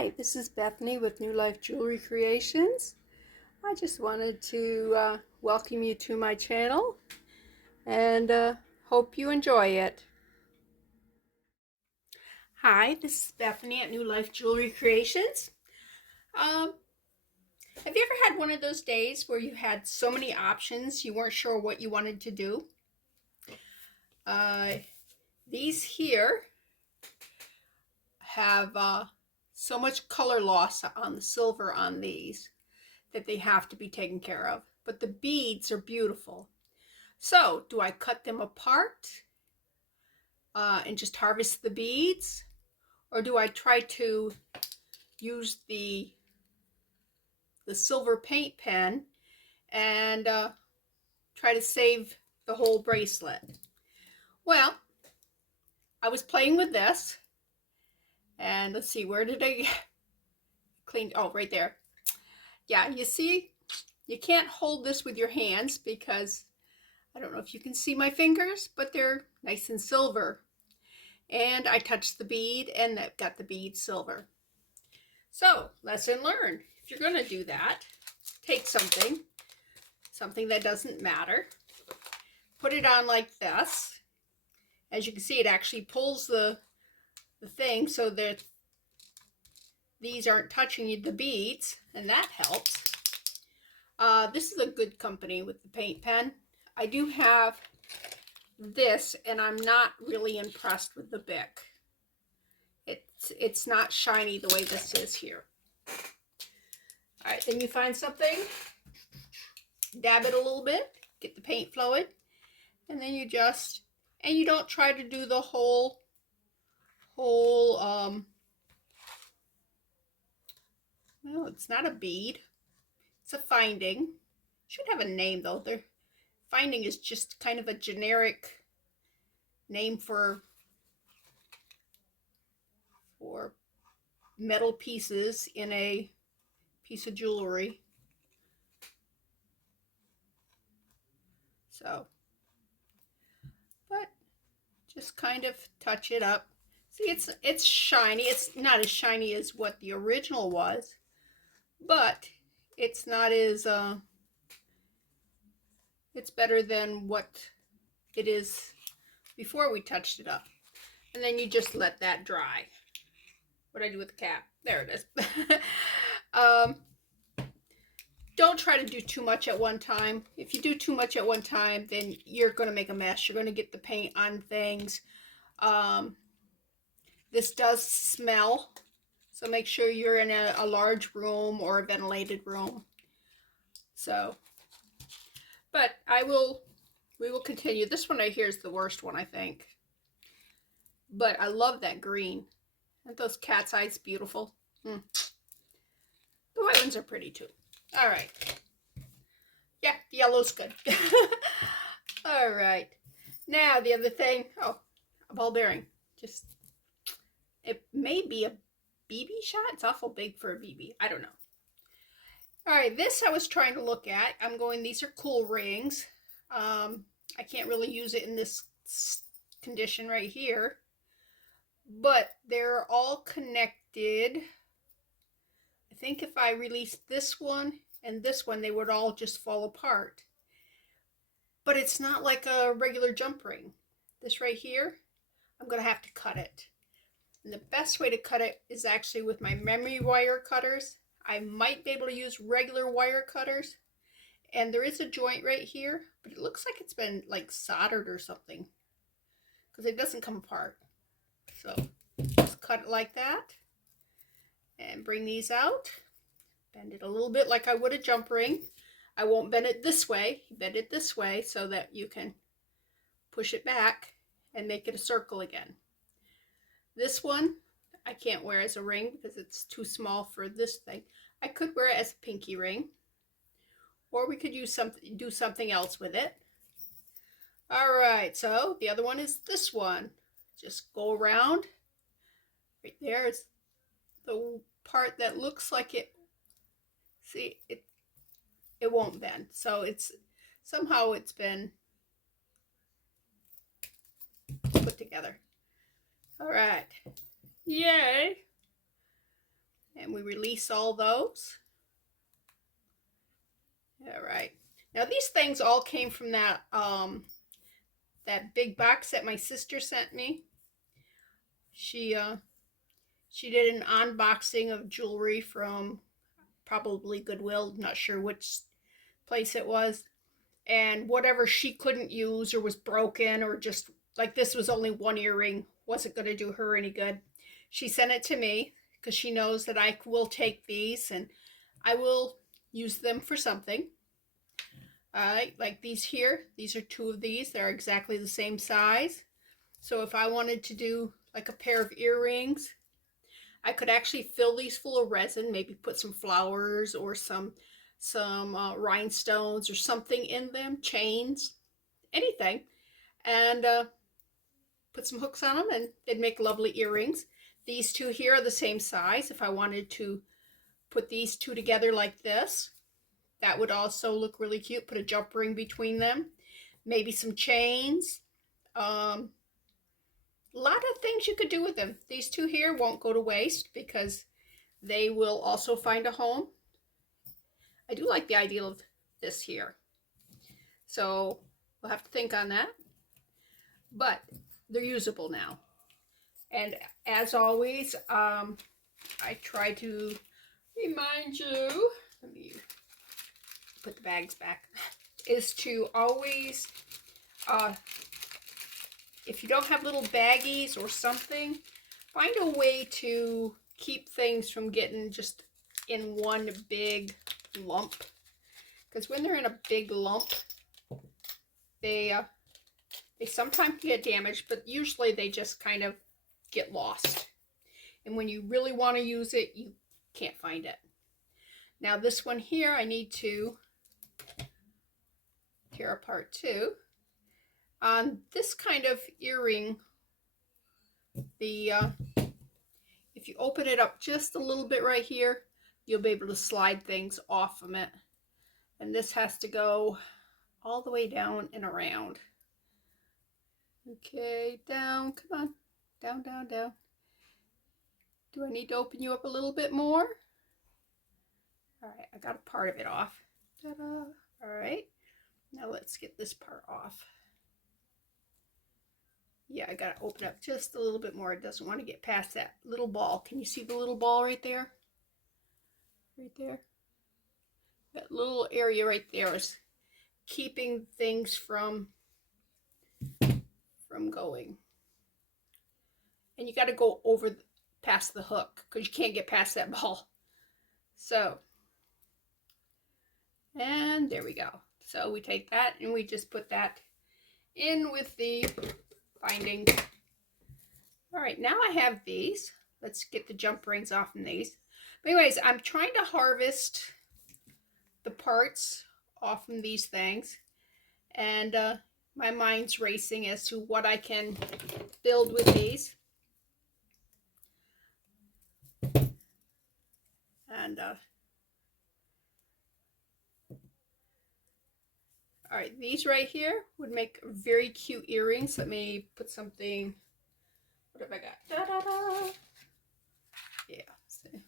Hi, this is Bethany with New Life Jewelry Creations. I just wanted to welcome you to my channel and hope you enjoy it. Hi, this is Bethany at New Life Jewelry Creations. Have you ever had one of those days where you had so many options you weren't sure what you wanted to do? These here have so much color loss on the silver on these that they have to be taken care of. But the beads are beautiful. So do I cut them apart and just harvest the beads? Or do I try to use the silver paint pen and try to save the whole bracelet? Well, I was playing with this. And let's see, where did I clean? Oh, right there. Yeah, you see, you can't hold this with your hands because I don't know if you can see my fingers, but they're nice and silver. And I touched the bead and that got the bead silver. So, lesson learned. If you're going to do that, take something that doesn't matter, put it on like this. As you can see, it actually pulls the thing so that these aren't touching the beads, and that helps. This is a good company with the paint pen. I do have this, and I'm not really impressed with the Bic. It's not shiny the way this is here. All right, then you find something, dab it a little bit, get the paint flowing, and then you don't try to do the whole well, it's not a bead, it's a finding. Should have a name though. Their finding is just kind of a generic name for metal pieces in a piece of jewelry. So, but just kind of touch it up. See, it's shiny. It's not as shiny as what the original was, but it's not as it's better than what it is before we touched it up. And then you just let that dry. What do I do with the cap? There it is. Don't try to do too much at one time. If you do too much at one time, then you're going to make a mess. You're going to get the paint on things. This does smell, so make sure you're in a large room or a ventilated room. So, but we will continue. This one right here is the worst one, I think. But I love that green. Aren't those cat's eyes beautiful? The white ones are pretty too. All right. Yeah, the yellow's good. All right. Now the other thing, a ball bearing. It may be a BB shot. It's awful big for a BB. I don't know. All right, this I was trying to look at. These are cool rings. I can't really use it in this condition right here, but they're all connected. I think if I release this one and this one, they would all just fall apart. But it's not like a regular jump ring. This right here, I'm going to have to cut it. And the best way to cut it is actually with my memory wire cutters. I might be able to use regular wire cutters. And there is a joint right here, but it looks like it's been like soldered or something, because it doesn't come apart. So just cut it like that and bring these out. Bend it a little bit like I would a jump ring. I won't bend it this way. Bend it this way so that you can push it back and make it a circle again. This one I can't wear as a ring because it's too small for this thing. I could wear it as a pinky ring, or we could do something else with it. All right, so the other one is this one. Just go around. Right there is the part that looks like it. See, it won't bend. So somehow it's been put together. All right. Yay. and we release all those. All right. Now these things all came from that that big box that my sister sent me. She did an unboxing of jewelry from probably Goodwill, not sure which place it was. And whatever she couldn't use or was broken or just like this was only one earring, wasn't going to do her any good. She sent it to me because she knows that I will take these and I will use them for something. Like these here, these are two of these. They're exactly the same size. So if I wanted to do like a pair of earrings, I could actually fill these full of resin, maybe put some flowers or some rhinestones or something in them, chains, anything, and put some hooks on them and they'd make lovely earrings. These two here are the same size. If I wanted to put these two together like this, that would also look really cute. Put a jump ring between them, maybe some chains. A lot of things you could do with them. These two here won't go to waste because they will also find a home. I do like the idea of this here. So we'll have to think on that. But they're usable now. And as always, I try to remind you, let me put the bags back, is to always, if you don't have little baggies or something, find a way to keep things from getting just in one big lump. Because when they're in a big lump, they sometimes get damaged, but usually they just kind of get lost. And when you really want to use it, you can't find it. Now this one here, I need to tear apart too. On this kind of earring, if you open it up just a little bit right here, you'll be able to slide things off of it. And this has to go all the way down and around. Okay, down, come on, down, down, down. Do I need to open you up a little bit more? All right, I got a part of it off. Ta-da! All right, now let's get this part off. Yeah, I gotta open up just a little bit more. It doesn't want to get past that little ball. Can you see the little ball right there? Right there. That little area right there is keeping things from going. And you got to go over past the hook because you can't get past that ball. So, and there we go. So we take that and we just put that in with the binding. All right, now I have these. Let's get the jump rings off in these. But anyways, I'm trying to harvest the parts off from these things. And my mind's racing as to what I can build with these. And all right, these right here would make very cute earrings. Let me put something. What have I got? Da-da-da. Yeah. See.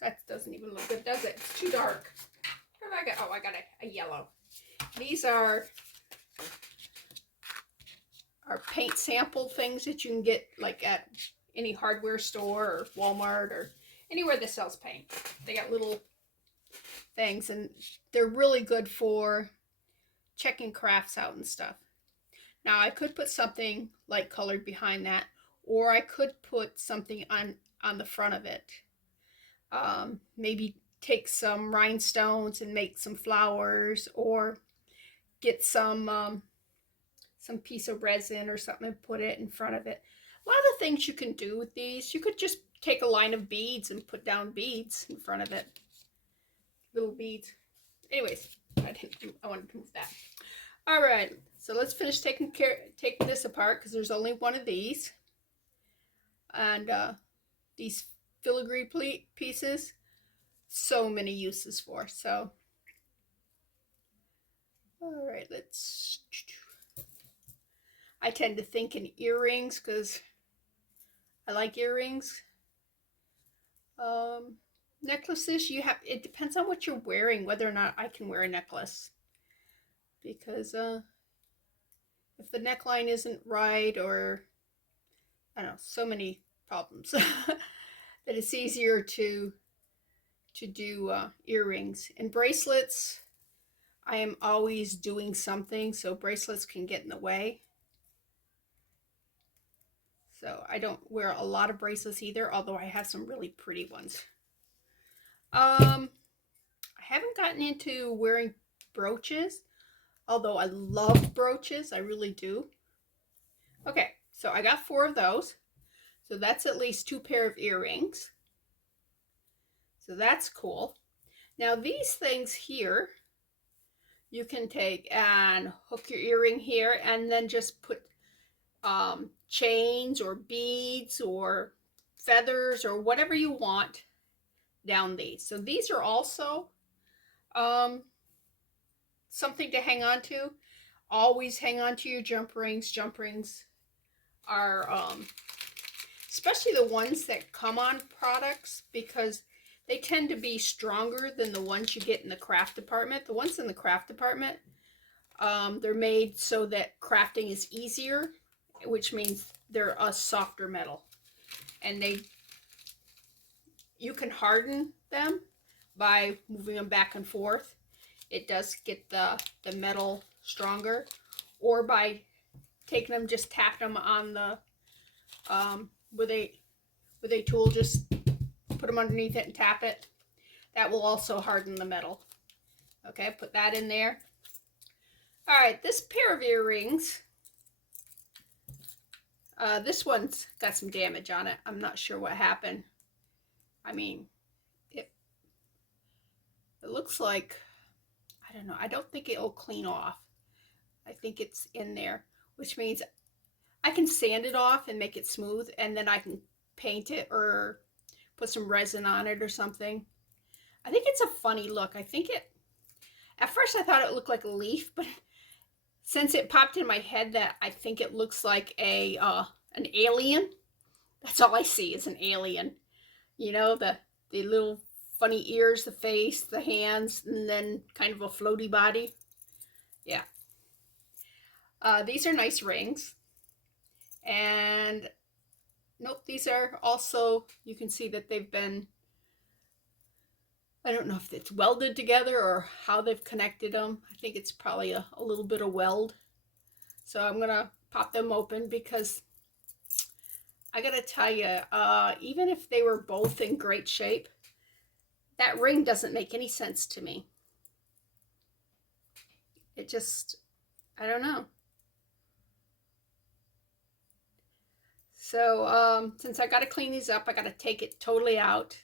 That doesn't even look good, does it? It's too dark. What have I got? Oh, I got a yellow. These are paint sample things that you can get like at any hardware store or Walmart or anywhere that sells paint. They got little things and they're really good for checking crafts out and stuff. Now I could put something like colored behind that, or I could put something on the front of it. Maybe take some rhinestones and make some flowers, or get some piece of resin or something and put it in front of it. A lot of things you can do with these. You could just take a line of beads and put down beads in front of it. Little beads. Anyways, I wanted to move that. All right, so let's finish taking this apart because there's only one of these. And these filigree pieces, so many uses for. So, all right, I tend to think in earrings because I like earrings. Necklaces, it depends on what you're wearing, whether or not I can wear a necklace. Because if the neckline isn't right, or I don't know, so many problems that it's easier to do earrings. And bracelets, I am always doing something, so bracelets can get in the way. So I don't wear a lot of bracelets either, although I have some really pretty ones. I haven't gotten into wearing brooches, although I love brooches. I really do. Okay, so I got 4 of those. So that's at least 2 pair of earrings. So that's cool. Now these things here, you can take and hook your earring here and then just put chains or beads or feathers or whatever you want down these. So these are also something to hang on to. Always hang on to your jump rings. Jump rings are especially the ones that come on products, because they tend to be stronger than the ones you get in the craft department. The ones in the craft department, they're made so that crafting is easier, which means they're a softer metal. And you can harden them by moving them back and forth. It does get the metal stronger. Or by taking them, just tap them on the with a tool, just put them underneath it and tap it. That will also harden the metal. Okay, put that in there. All right, this pair of earrings, this one's got some damage on it. I'm not sure what happened. I mean, it looks like, I don't know, I don't think it'll clean off. I think it's in there, which means I can sand it off and make it smooth, and then I can paint it or put some resin on it or something. I think it's a funny look. At first I thought it looked like a leaf, but since it popped in my head that I think it looks like an alien, that's all I see is an alien. You know, the little funny ears, the face, the hands, and then kind of a floaty body. Yeah. These are nice rings. And nope, these are also, you can see that they've been, I don't know if it's welded together or how they've connected them. I think it's probably a little bit of weld. So I'm gonna pop them open, because I gotta tell you, even if they were both in great shape, that ring doesn't make any sense to me. It just, I don't know. So since I got to clean these up, I got to take it totally out.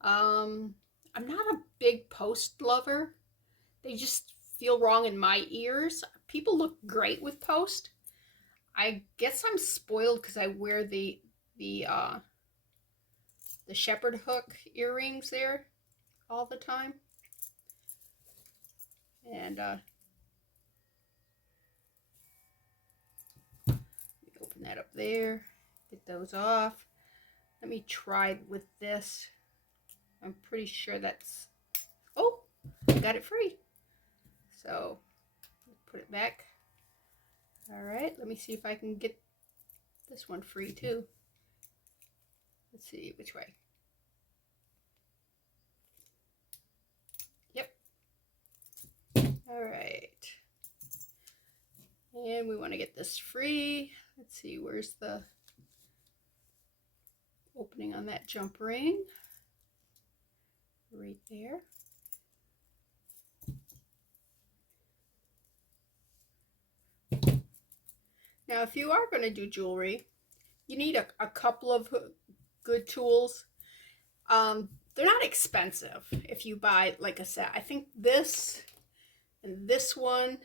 I'm not a big post lover. They just feel wrong in my ears. People look great with post. I guess I'm spoiled because I wear the shepherd hook earrings there all the time. And open that up there. Get those off. Let me try with this. I'm pretty sure that's, oh, I got it free. So put it back. All right, let me see if I can get this one free too. Let's see which way. Yep. All right. And we want to get this free. Let's see, where's the opening on that jump ring? Right there. Now, if you are going to do jewelry, you need a couple of good tools. They're not expensive if you buy like a set. I think this and this one,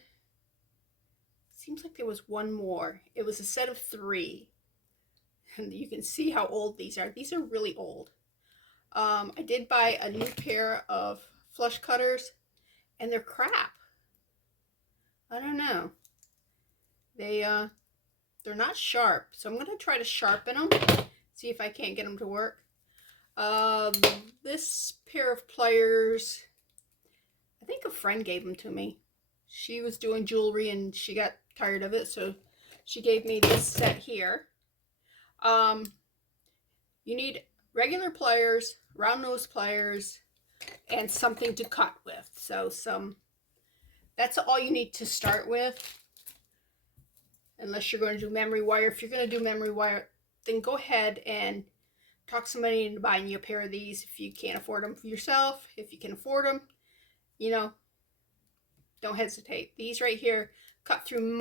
seems like there was one more. It was a set of 3. And you can see how old these are. These are really old. I did buy a new pair of flush cutters, and they're crap. I don't know. They're not sharp, so I'm going to try to sharpen them, see if I can't get them to work. Um, this pair of pliers, I think a friend gave them to me. She was doing jewelry and she got tired of it, so she gave me this set here. Um, you need regular pliers, round nose pliers, and something to cut with. So that's all you need to start with, unless you're going to do memory wire. If you're going to do memory wire, then go ahead and talk somebody into buying you a pair of these if you can't afford them for yourself. If you can afford them, you know, don't hesitate. These right here cut through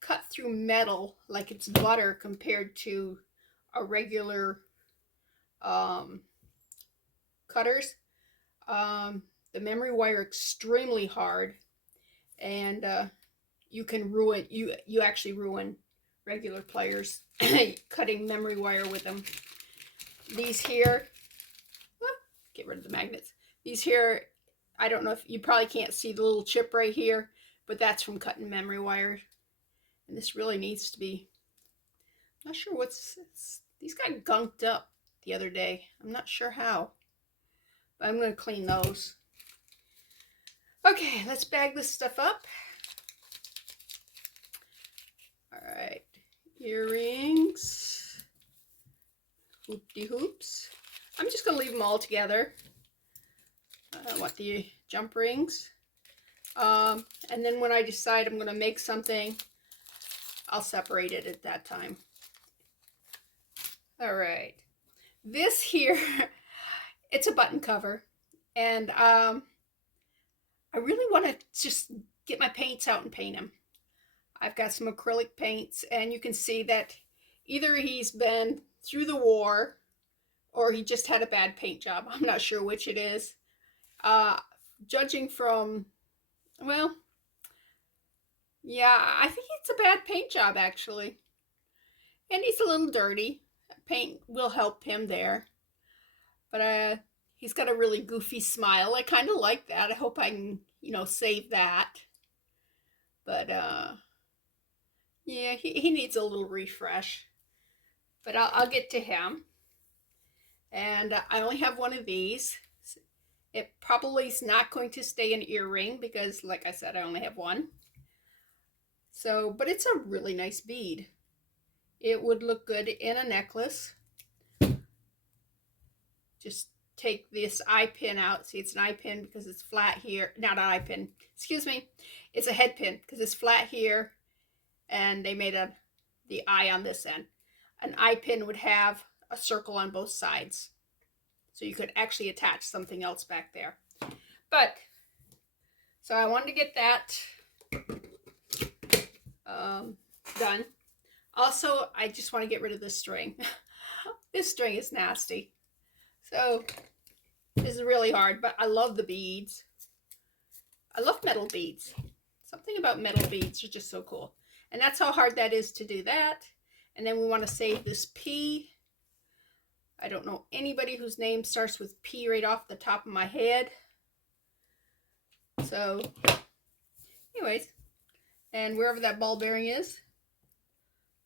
cut through metal like it's butter compared to a regular cutters. The memory wire extremely hard, and you can ruin you actually ruin regular pliers cutting memory wire with them. These here, get rid of the magnets. These here, I don't know if you probably can't see the little chip right here, but that's from cutting memory wire. And this really needs to be, I'm not sure these got gunked up the other day. I'm not sure how, but I'm going to clean those. Okay, let's bag this stuff up. All right, earrings, hoop-de-hoops. I'm just going to leave them all together. I want the jump rings. And then when I decide I'm going to make something, I'll separate it at that time. All right. This here, it's a button cover. And I really want to just get my paints out and paint him. I've got some acrylic paints, and you can see that either he's been through the war or he just had a bad paint job. I'm not sure which it is. Judging from, well, yeah, I think it's a bad paint job actually. And he's a little dirty. Paint will help him there. But he's got a really goofy smile. I kind of like that. I hope I can, save that. But yeah, he needs a little refresh. But I'll get to him. And I only have one of these. It probably is not going to stay an earring because, like I said, I only have one. So, but it's a really nice bead. It would look good in a necklace. Just take this eye pin out. See, it's an eye pin because it's flat here. Not an eye pin. Excuse me. It's a head pin because it's flat here. And they made the eye on this end. An eye pin would have a circle on both sides. So you could actually attach something else back there. But, so I wanted to get that done. Also, I just want to get rid of this string. This string is nasty. So, this is really hard, but I love the beads. I love metal beads. Something about metal beads are just so cool. And that's how hard that is to do that. And then we want to save this P. I don't know anybody whose name starts with P right off the top of my head. So, anyways, and wherever that ball bearing is,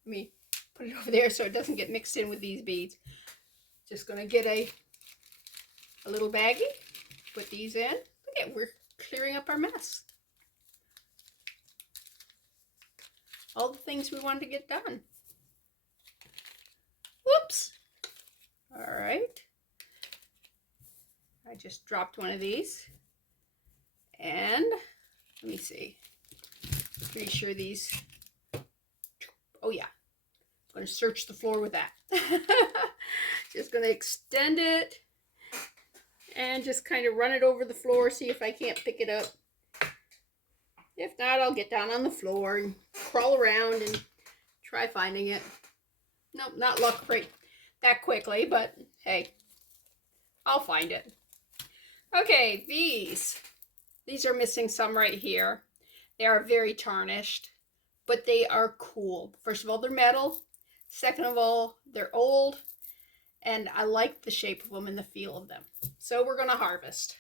let me put it over there so it doesn't get mixed in with these beads. Just going to get a little baggie, put these in. Look at, we're clearing up our mess. All the things we wanted to get done. Whoops. All right. I just dropped one of these. And let me see. Pretty sure these, oh yeah. I'm going to search the floor with that. Just going to extend it and just kind of run it over the floor, see if I can't pick it up. If not, I'll get down on the floor and crawl around and try finding it. Nope, not luck right that quickly, but hey, I'll find it. Okay, these are missing some right here. They are very tarnished, but they are cool. First of all, they're metal. Second of all, they're old, and I like the shape of them and the feel of them. So we're going to harvest.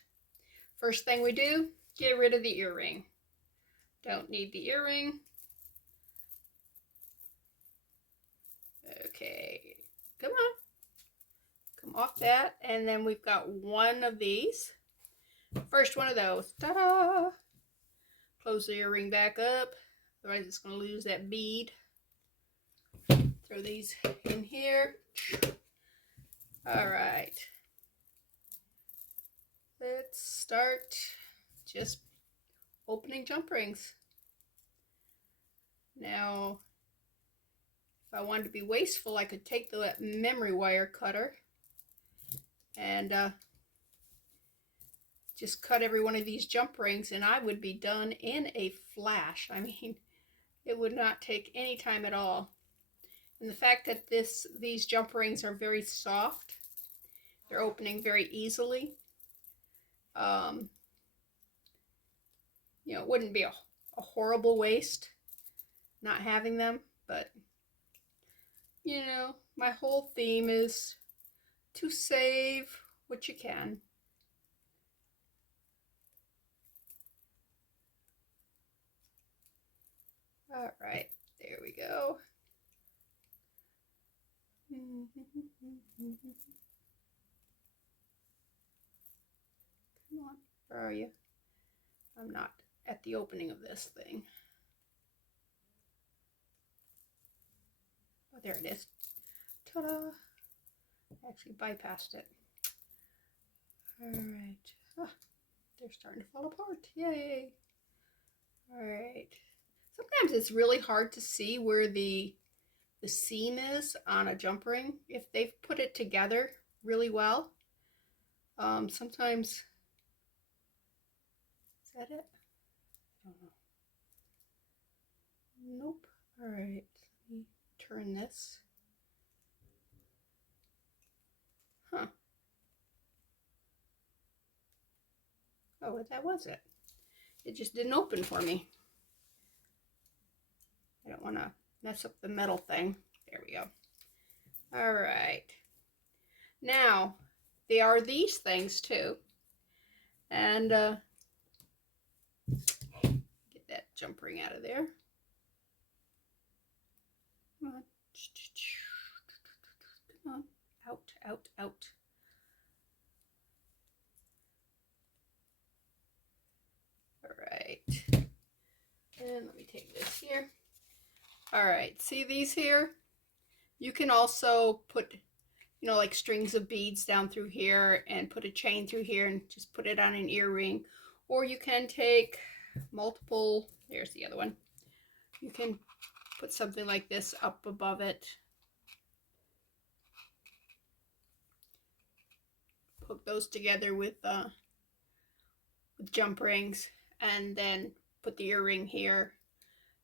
First thing we do, get rid of the earring. Don't need the earring. Okay, come on. off that, and then we've got one of these. First one of those. Ta-da! Close the earring back up, otherwise it's going to lose that bead. Throw these in here. All right. Let's start just opening jump rings. Now, if I wanted to be wasteful, I could take the memory wire cutter and just cut every one of these jump rings, and I would be done in a flash. I mean, it would not take any time at all. And the fact that these jump rings are very soft, they're opening very easily. You know, it wouldn't be a horrible waste not having them, but you know, my whole theme is to save what you can. All right, there we go. Come on, where are you? I'm not at the opening of this thing. Oh, there it is. Ta-da! Actually bypassed it. All right. Oh, they're starting to fall apart. Yay! All right. Sometimes it's really hard to see where the seam is on a jump ring if they've put it together really well. Sometimes, is that it? I don't know. Nope. All right. Let me turn this. Huh. Oh, that was it. It just didn't open for me. I don't want to mess up the metal thing. There we go. All right. Now, there are these things too. And get that jump ring out of there. Come on. Come on. Out, out, out. All right. And let me take this here. All right. See these here? You can also put, you know, like strings of beads down through here and put a chain through here and just put it on an earring. Or you can take multiple, there's the other one. You can put something like this up above it. Hook those together with jump rings and then put the earring here.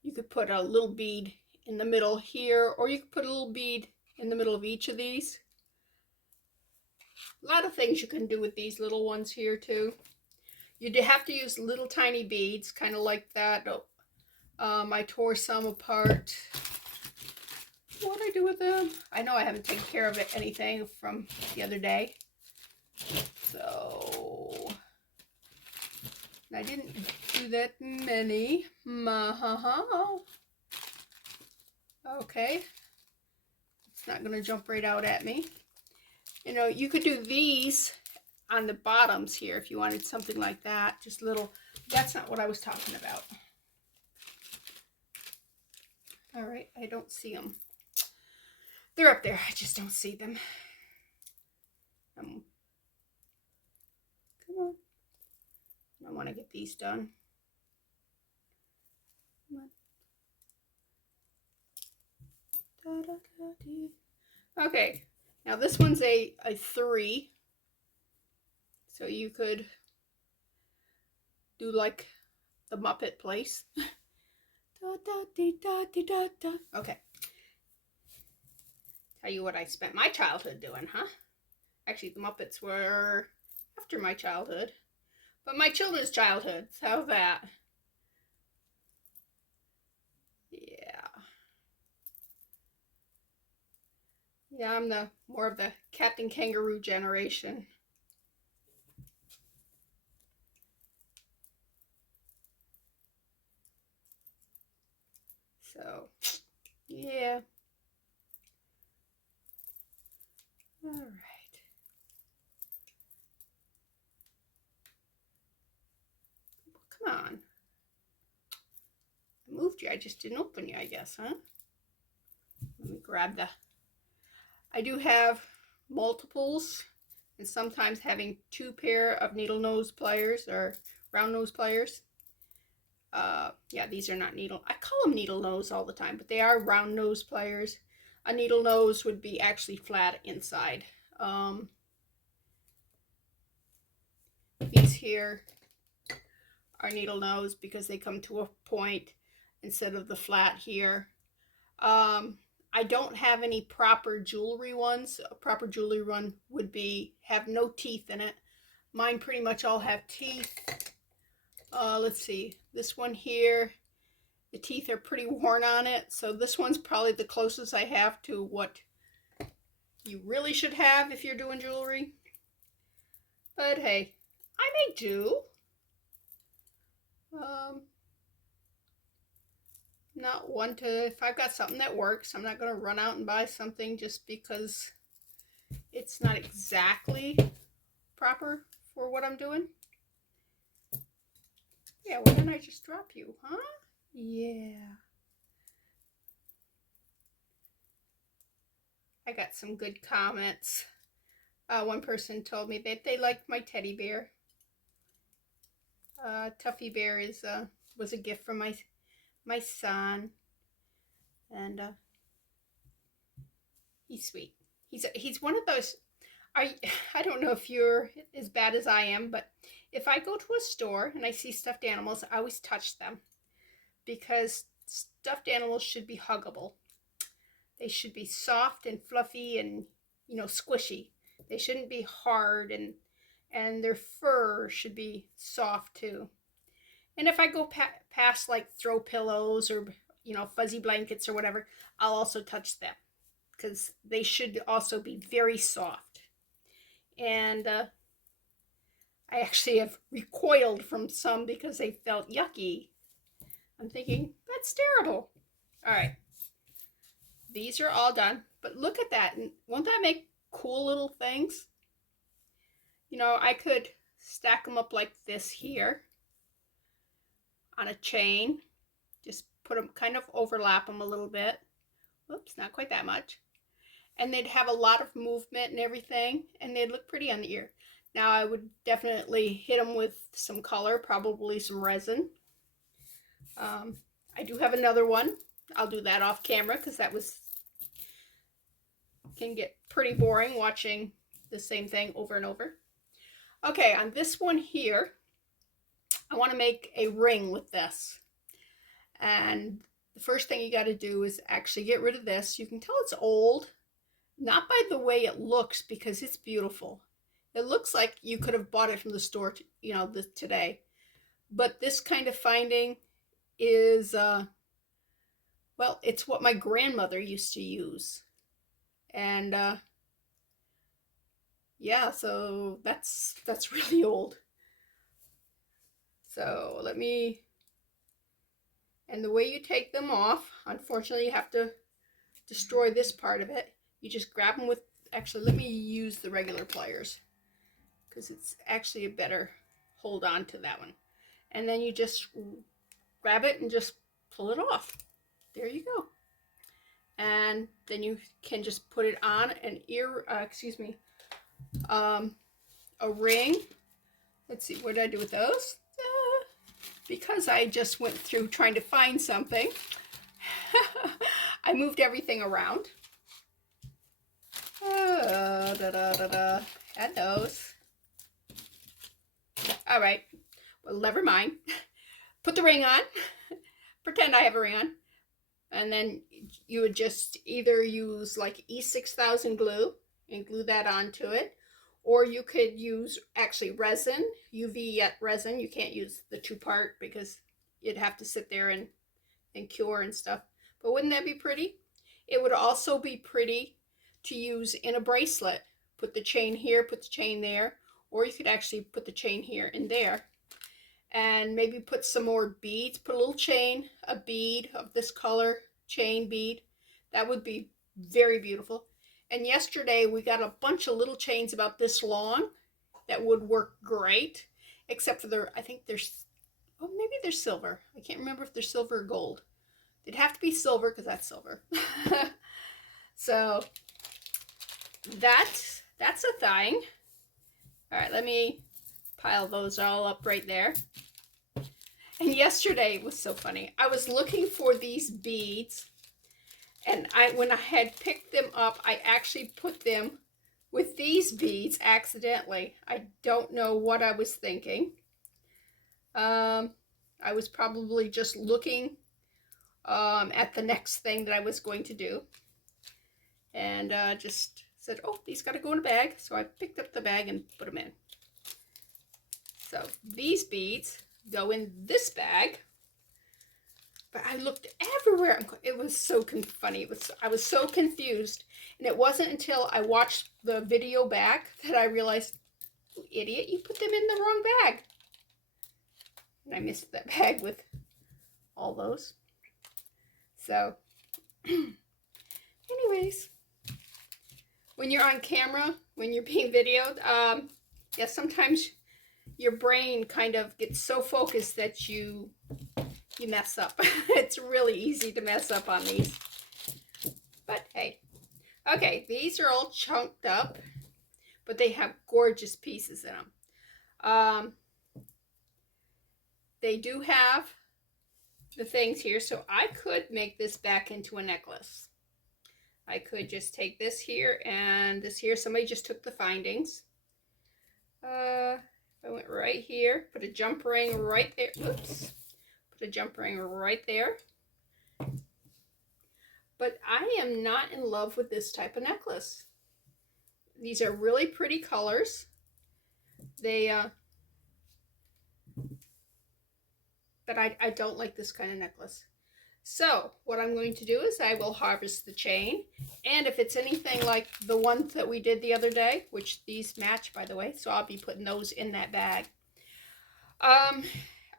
You could put a little bead in the middle here, or you could put a little bead in the middle of each of these. A lot of things you can do with these little ones here too. You have to use little tiny beads, kind of like that. I tore some apart. What did I do with them? I know I haven't taken care of anything from the other day. So, I didn't do that many. Okay. It's not going to jump right out at me. You know, you could do these on the bottoms here if you wanted something like that. Just little, that's not what I was talking about. All right, I don't see them. They're up there, I just don't see them. Come on. I want to get these done. Come on. Da, da, da, dee. Okay, now this one's a 3. So you could do like the Muppet place. Da, da, dee, da, dee, da, da. Okay. Tell you what I spent my childhood doing, huh? Actually, the Muppets were after my childhood. But my children's childhood. So how's that? Yeah. Yeah, I'm more of the Captain Kangaroo generation. So, yeah. All right. I just didn't open you, I guess, huh? Let me grab the... I do have multiples, and sometimes having 2 pair of needle nose pliers or round nose pliers. Yeah, these are not needle. I call them needle nose all the time, but they are round nose pliers. A needle nose would be actually flat inside. These here are needle nose because they come to a point instead of the flat here. I don't have any proper jewelry ones. A proper jewelry one would be have no teeth in it. Mine pretty much all have teeth. Let's see, this one here, the teeth are pretty worn on it, so this one's probably the closest I have to what you really should have if you're doing jewelry. But hey, I may do. Not one to, if I've got something that works, I'm not going to run out and buy something just because it's not exactly proper for what I'm doing. Yeah, why didn't I just drop you, huh? Yeah. I got some good comments. One person told me that they liked my teddy bear. Tuffy Bear was a gift from my son, and he's sweet. He's one of those. I don't know if you're as bad as I am, but if I go to a store and I see stuffed animals, I always touch them because stuffed animals should be huggable. They should be soft and fluffy and, you know, squishy. They shouldn't be hard, and their fur should be soft too. And if I go past like throw pillows or, you know, fuzzy blankets or whatever, I'll also touch them because they should also be very soft. And I actually have recoiled from some because they felt yucky. I'm thinking, that's terrible. All right. These are all done. But look at that. And won't that make cool little things? You know, I could stack them up like this here on a chain. Just put them, kind of overlap them a little bit. Whoops, not quite that much. And they'd have a lot of movement and everything, and they'd look pretty on the ear. Now I would definitely hit them with some color, probably some resin. I do have another one. I'll do that off camera because that can get pretty boring watching the same thing over and over. Okay, on this one here, I want to make a ring with this. And the first thing you got to do is actually get rid of this. You can tell it's old. Not by the way it looks, because it's beautiful. It looks like you could have bought it from the store, you know, today. But this kind of finding is, well, it's what my grandmother used to use. And yeah, so that's really old. So let me, and the way you take them off, unfortunately you have to destroy this part of it. You just grab them with, actually let me use the regular pliers because it's actually a better hold on to that one. And then you just grab it and just pull it off. There you go. And then you can just put it on an a ring. Let's see, what did I do with those? Because I just went through trying to find something, I moved everything around. Had those. All right, well, never mind. Put the ring on. Pretend I have a ring on. And then you would just either use like E6000 glue and glue that onto it, or you could use actually resin, UV resin. You can't use the 2-part because you'd have to sit there and cure and stuff. But wouldn't that be pretty? It would also be pretty to use in a bracelet. Put the chain here, put the chain there, or you could actually put the chain here and there. And maybe put some more beads, put a little chain, a bead of this color, chain bead. That would be very beautiful. And yesterday we got a bunch of little chains about this long that would work great, except for I think there's, oh, maybe they're silver. I can't remember if they're silver or gold. It'd have to be silver because that's silver. So that's a thing. All right, let me pile those all up right there. And yesterday was so funny. I was looking for these beads, and when I had picked them up, I actually put them with these beads accidentally. I don't know what I was thinking. I was probably just looking at the next thing that I was going to do, and just said, oh, these got to go in a bag. So I picked up the bag and put them in. So these beads go in this bag. But I looked everywhere. It was so funny. I was so confused. And it wasn't until I watched the video back that I realized, you idiot, you put them in the wrong bag. And I missed that bag with all those. So, anyways, when you're on camera, when you're being videoed, yeah, sometimes your brain kind of gets so focused that you mess up. It's really easy to mess up on these. But hey. Okay, these are all chunked up, but they have gorgeous pieces in them. They do have the things here, so I could make this back into a necklace. I could just take this here and this here. Somebody just took the findings. I went right here, put a jump ring right there. Oops. Put a jump ring right there. But I am not in love with this type of necklace. These are really pretty colors. They, but I don't like this kind of necklace. So what I'm going to do is I will harvest the chain. And if it's anything like the ones that we did the other day, which these match, by the way, so I'll be putting those in that bag.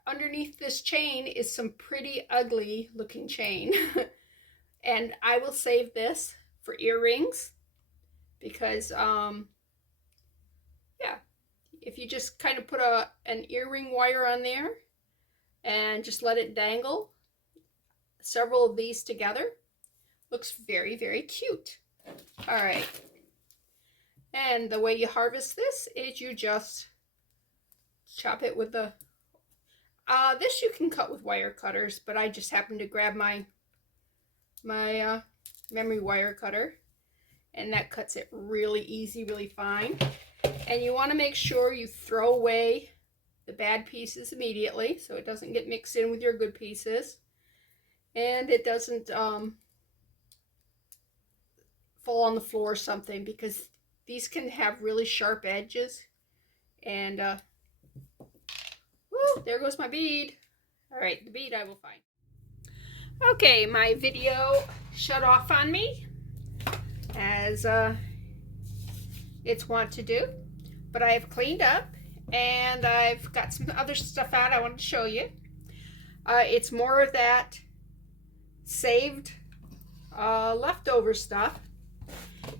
Underneath this chain is some pretty ugly looking chain. And I will save this for earrings because, yeah, if you just kind of put an earring wire on there and just let it dangle, several of these together, looks very, very cute. All right. And the way you harvest this is you just chop it with the, this you can cut with wire cutters, but I just happened to grab my memory wire cutter, and that cuts it really easy, really fine. And you want to make sure you throw away the bad pieces immediately so it doesn't get mixed in with your good pieces, and it doesn't fall on the floor or something, because these can have really sharp edges. And woo, there goes my bead. All right, the bead I will find. Okay, my video shut off on me, as it's wont to do, but I have cleaned up and I've got some other stuff out I wanted to show you. It's more of that saved leftover stuff.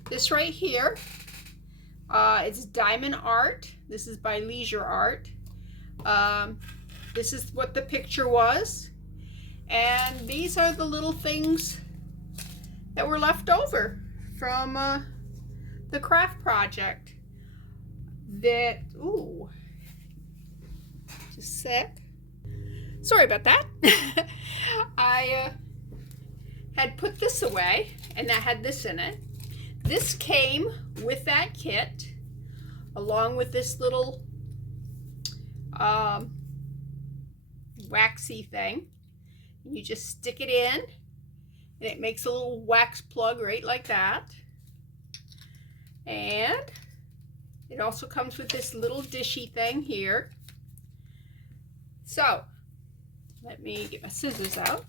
This right here, it's Diamond Art. This is by Leisure Art. This is what the picture was. And these are the little things that were left over from the craft project. That, ooh, just a sec. Sorry about that. I had put this away, and that had this in it. This came with that kit, along with this little waxy thing. You just stick it in, and it makes a little wax plug right like that. And it also comes with this little dishy thing here. So let me get my scissors out.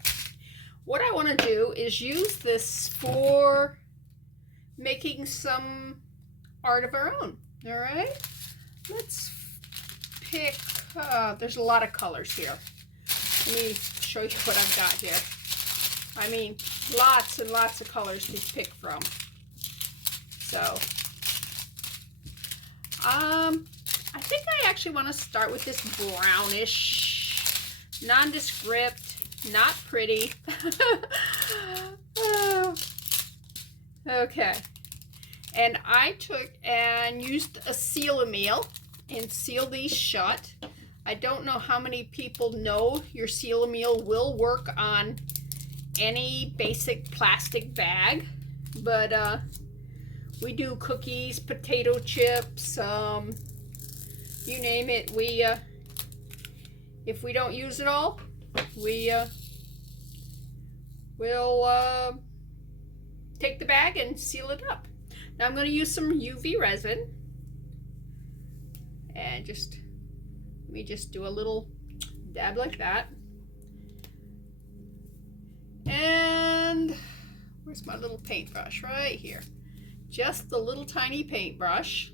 What I want to do is use this for making some art of our own. All right, let's pick, there's a lot of colors here. Let me show you what I've got here. I mean, lots and lots of colors to pick from. So, I think I actually want to start with this brownish, nondescript, Not pretty. Oh. Okay. And I took and used a seal-a-meal and sealed these shut. I don't know how many people know your seal-a-meal will work on any basic plastic bag, but we do cookies, potato chips, you name it. We if we don't use it all, we'll take the bag and seal it up. Now I'm going to use some UV resin, and let me just do a little dab like that. And where's my little paintbrush? Right here. Just the little tiny paintbrush.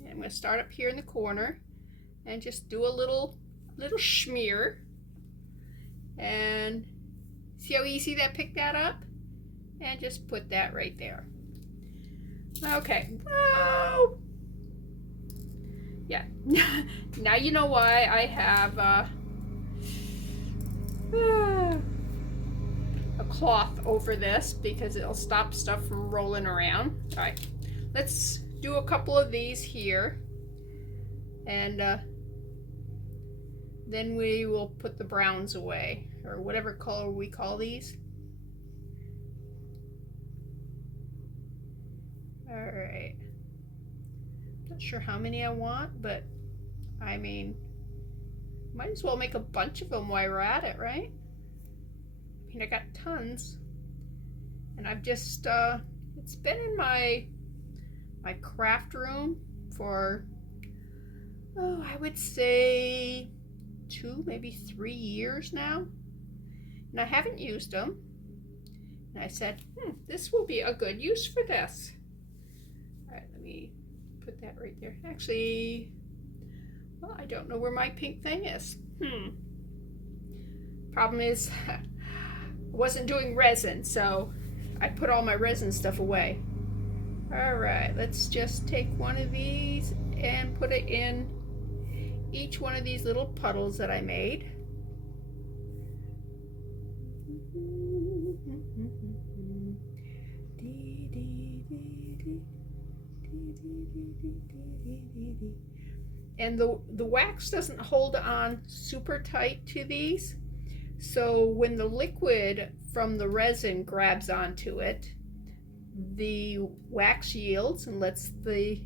And I'm going to start up here in the corner and just do a little smear. And see how easy that picked that up? And just put that right there. Okay. Whoa! Yeah. Now you know why I have a cloth over this, because it'll stop stuff from rolling around. All right. Let's do a couple of these here. And then we will put the browns away, or whatever color we call these. All right. Not sure how many I want, but I mean, might as well make a bunch of them while we're at it, right? I mean, I got tons, and I've just it's been in my craft room for, oh, I would say 2, maybe 3 years now, and I haven't used them. And I said, this will be a good use for this. All right, let me put that right there. Actually, well, I don't know where my pink thing is. Problem is, I wasn't doing resin, so I put all my resin stuff away. All right, let's just take one of these and put it in each one of these little puddles that I made. And the wax doesn't hold on super tight to these, so when the liquid from the resin grabs onto it, the wax yields and lets the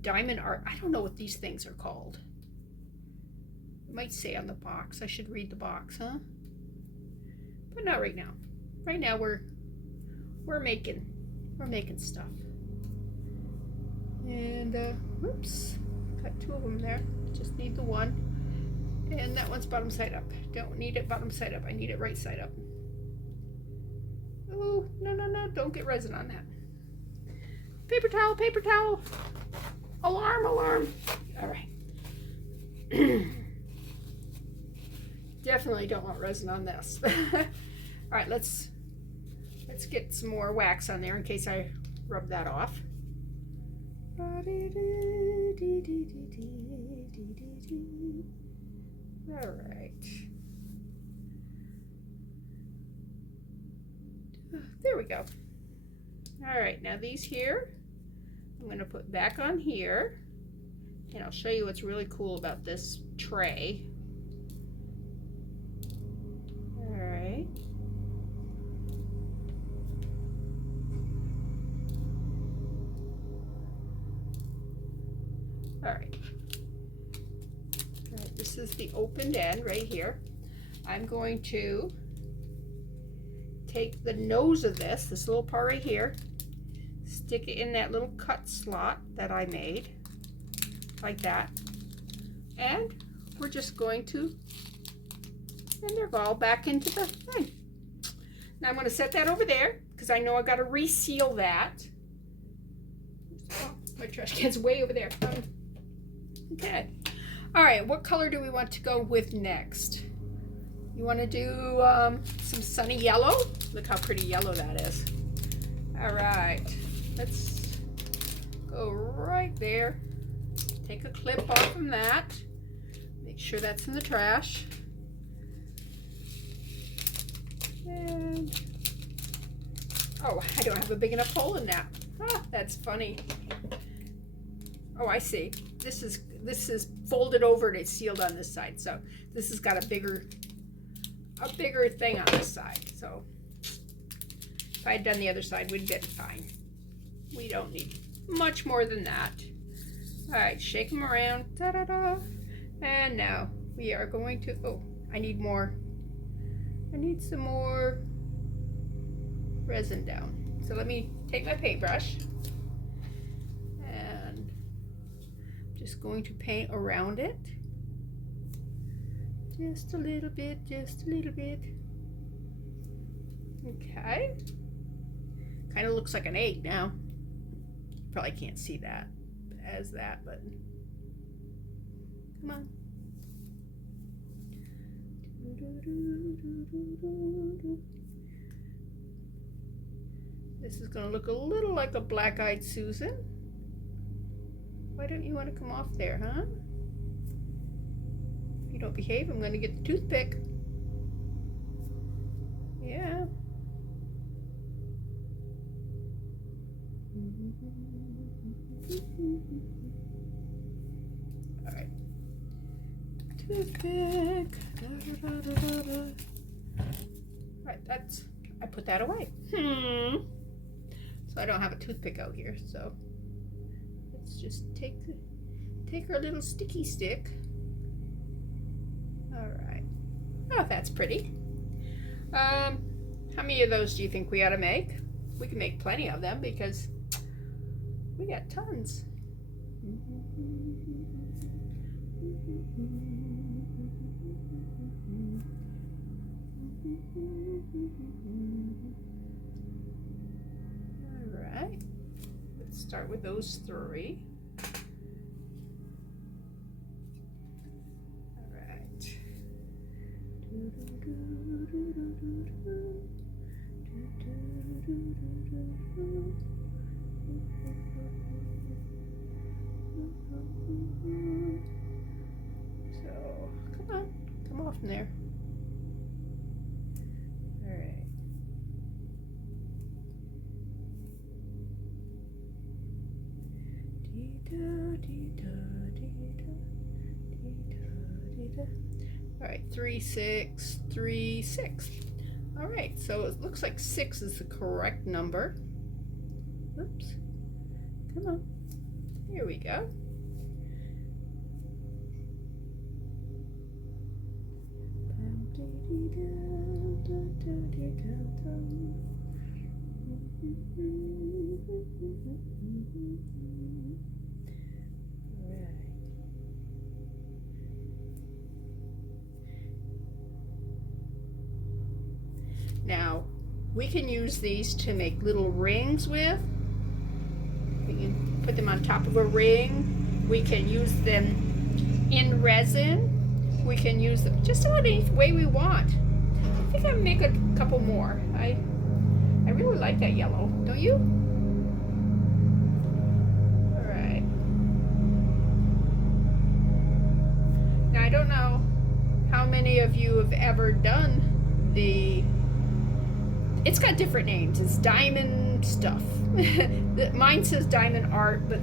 diamond art, I don't know what these things are called. It might say on the box. I should read the box, huh? But not right now. Right now we're making stuff. And whoops, got 2 of them there. Just need the one. And that one's bottom side up. Don't need it bottom side up. I need it right side up. Oh, no, don't get resin on that. Paper towel, paper towel. Alarm, alarm. All right. Definitely don't want resin on this. All right, let's get some more wax on there in case I rub that off. All right. There we go. All right, now these here, I'm going to put back on here, and I'll show you what's really cool about this tray. All right. All right. All right, this is the opened end right here. I'm going to take the nose of this little part right here, stick it in that little cut slot that I made, like that, and we're just going to, and they're all back into the thing. Now I'm going to set that over there because I know I got to reseal that. Oh, my trash can's way over there. Okay. All right, what color do we want to go with next? You want to do some sunny yellow? Look how pretty yellow that is. All right, let's go right there. take a clip off from that. Make sure that's in the trash. And oh, I don't have a big enough hole in that. Ah, that's funny. Oh, I see. This is folded over and it's sealed on this side. So this has got a bigger thing on this side. So if I had done the other side, we'd been fine. We don't need much more than that. All right, shake them around. Da-da-da. And now we are going to, oh, I need more. I need some more resin down. So let me take my paintbrush and I'm just going to paint around it. Just a little bit, just a little bit. Okay. Kind of looks like an egg now. Probably can't see that as that, but come on. This is going to look a little like a black-eyed Susan. Why don't you want to come off there, huh? If you don't behave, I'm going to get the toothpick. Yeah. All right. Toothpick. Right, I put that away. So I don't have a toothpick out here, so let's just take our little sticky stick. All right. Oh, that's pretty. How many of those do you think we ought to make? We can make plenty of them because we got tons. All right, let's start with those 3. All right. So, come on, come off from there. All right. All right, 3, 6, 3, 6. All right, so it looks like 6 is the correct number. Oops. Come on. Here we go. Now, we can use these to make little rings with. We can put them on top of a ring. We can use them in resin. We can use them just about any way we want. I think I'll make a couple more. I really like that yellow, don't you? All right. Now, I don't know how many of you have ever done it's got different names. It's diamond stuff. Mine says diamond art, but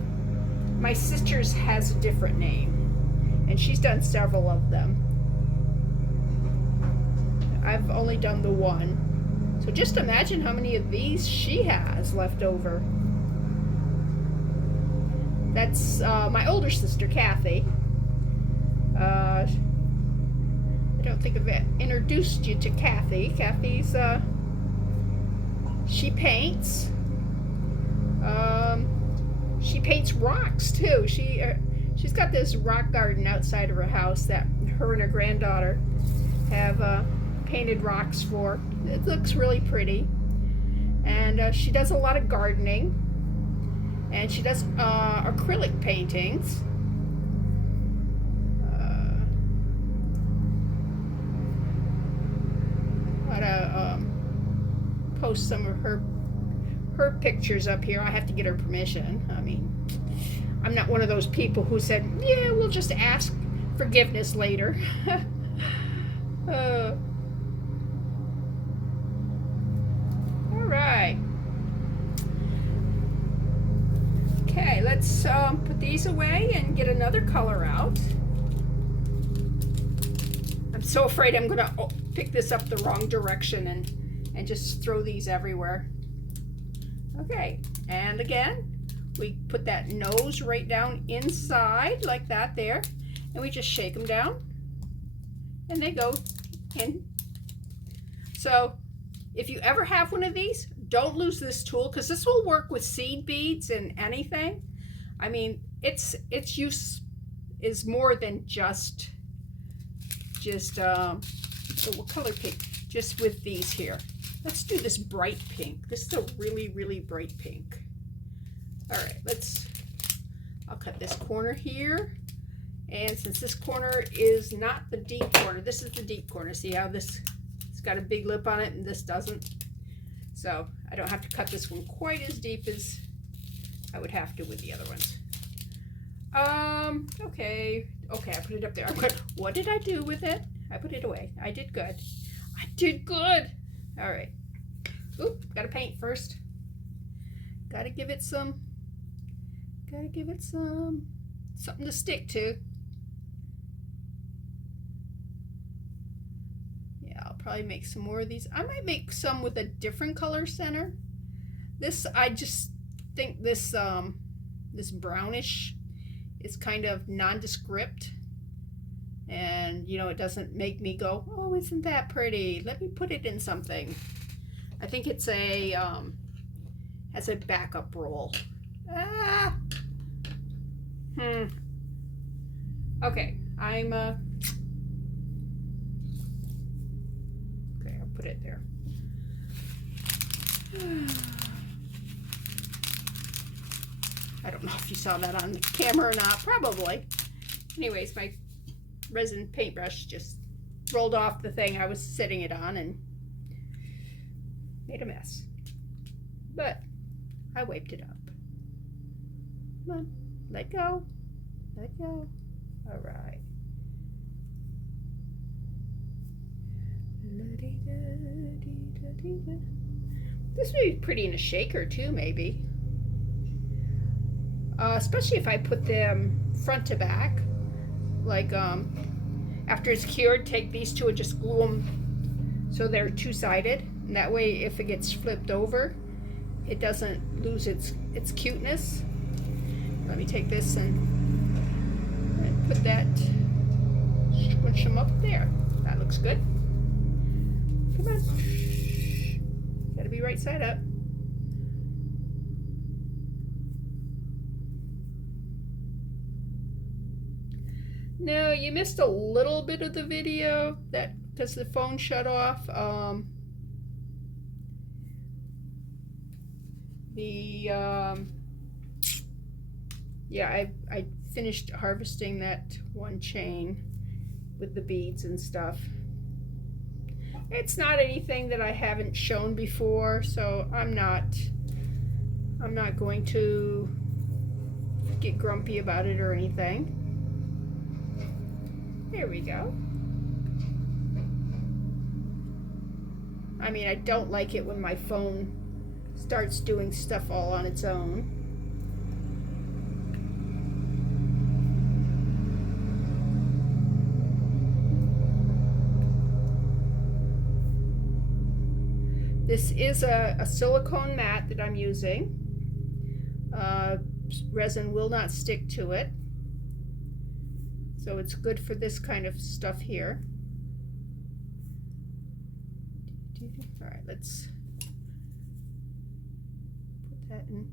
my sister's has a different name. And she's done several of them. I've only done the one. So just imagine how many of these she has left over. That's my older sister, Kathy. I don't think I've introduced you to Kathy. Kathy's, she paints. She paints rocks too. She's got this rock garden outside of her house that her and her granddaughter have painted rocks for. It looks really pretty. And she does a lot of gardening. And she does acrylic paintings. Post some of her pictures up here. I have to get her permission. I mean, I'm not one of those people who said, yeah, we'll just ask forgiveness later. All right. Okay, let's put these away and get another color out. I'm so afraid I'm gonna pick this up the wrong direction and just throw these everywhere. Okay, and again, we put that nose right down inside like that there, and we just shake them down, and they go in. So if you ever have one of these, don't lose this tool, because this will work with seed beads and anything. I mean, its use is more than just so what color pink? Just with these here. Let's do this bright pink. This is a really, really bright pink. All right, I'll cut this corner here. And since this corner is not the deep corner, this is the deep corner. See how it's got a big lip on it and this doesn't? So I don't have to cut this one quite as deep as I would have to with the other ones. Okay, I put it up there. What did I do with it? I put it away. I did good. I did good. All right. Oop, gotta paint first. Gotta give it something to stick to. Yeah, I'll probably make some more of these. I might make some with a different color center. This, I just think this this brownish is kind of nondescript, and you know, it doesn't make me go, oh, isn't that pretty, let me put it in something. I think it's a has a backup roll. Okay, okay, I'll put it there. I don't know if you saw that on the camera or not, probably. Anyways, my resin paintbrush just rolled off the thing I was sitting it on and made a mess. But I wiped it up. Come on, let go. Let go. All right. This would be pretty in a shaker too, maybe. Especially if I put them front to back. Like after it's cured, take these two and just glue them so they're two-sided. And that way, if it gets flipped over, it doesn't lose its cuteness. Let me take this and put that, squish them up there. That looks good. Come on. Gotta be right side up. No, you missed a little bit of the video that because the phone shut off. Yeah, I finished harvesting that one chain with the beads and stuff. It's not anything that I haven't shown before, so I'm not going to get grumpy about it or anything. There we go. I mean, I don't like it when my phone starts doing stuff all on its own. This is a silicone mat that I'm using. Resin will not stick to it. So it's good for this kind of stuff here. All right, let's put that in.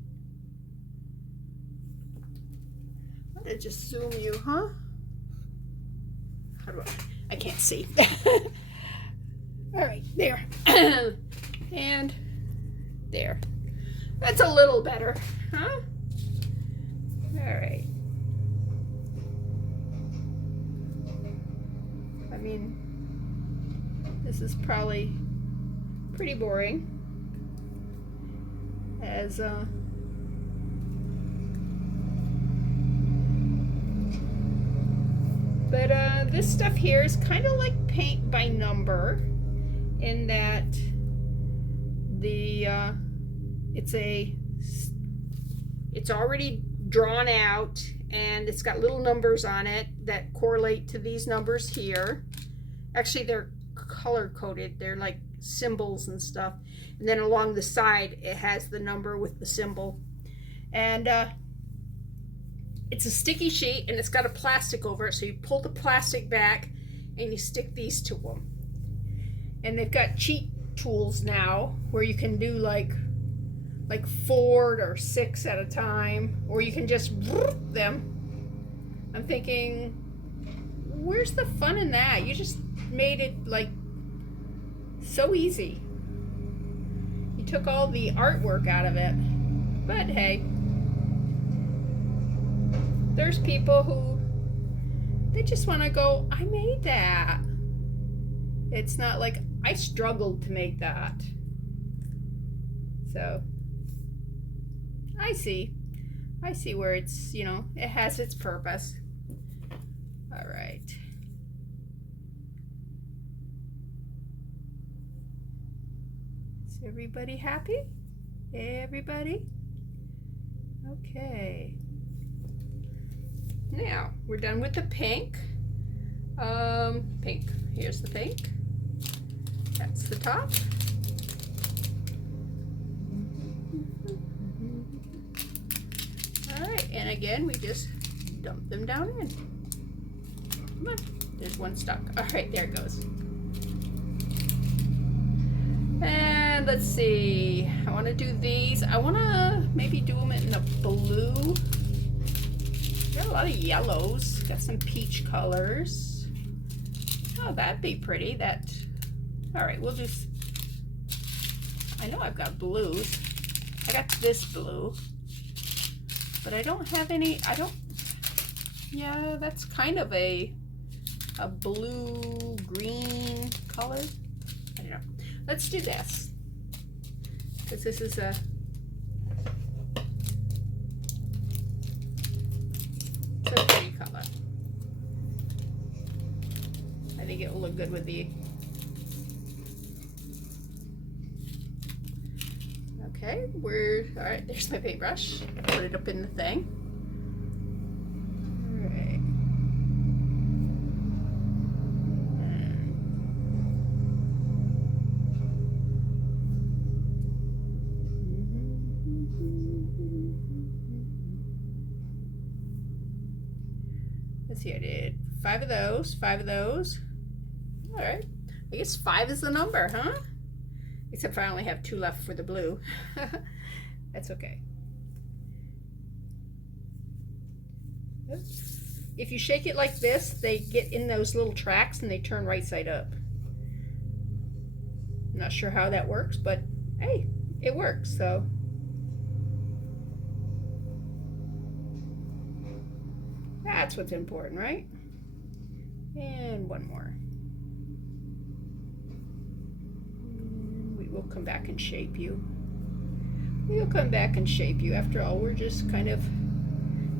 How did I just zoom you, huh? How do I can't see. All right, there. And there. That's a little better, huh? All right. I mean, this is probably pretty boring as But this stuff here is kind of like paint by number in that the it's already drawn out and it's got little numbers on it that correlate to these numbers here. Actually, they're color coded. They're like symbols and stuff. And then along the side, it has the number with the symbol. And it's a sticky sheet and it's got a plastic over it. So you pull the plastic back and you stick these to them. And they've got cheat tools now where you can do like 4 or 6 at a time, or you can just them. I'm thinking, where's the fun in that? You just made it like so easy. You took all the artwork out of it. But hey, there's people who they just want to go, I made that. It's not like I struggled to make that. So I see where it's, you know, it has its purpose. All right. Is everybody happy? Everybody? Okay. Now, we're done with the pink. Pink. Here's the pink. That's the top. Alright, and again, we just dump them down in. Come on, there's one stuck. Alright, there it goes. And let's see, I want to do these. I want to maybe do them in the blue. Got a lot of yellows. Got some peach colors. Oh, that'd be pretty. Alright, we'll just, I know I've got blues. I got this blue. But I don't have any, yeah, that's kind of a blue-green color. I don't know. Let's do this. Because this is a, it's a pretty color. I think it will look good with the, okay, all right, there's my paintbrush. Put it up in the thing. All right. Let's see, I did 5 of those, 5 of those. All right, I guess 5 is the number, huh? Except for I only have 2 left for the blue. That's okay. Oops. If you shake it like this, they get in those little tracks and they turn right side up. I'm not sure how that works, but hey, it works, so. That's what's important, right? And one more. We'll come back and shape you. We'll come back and shape you. After all, we're just kind of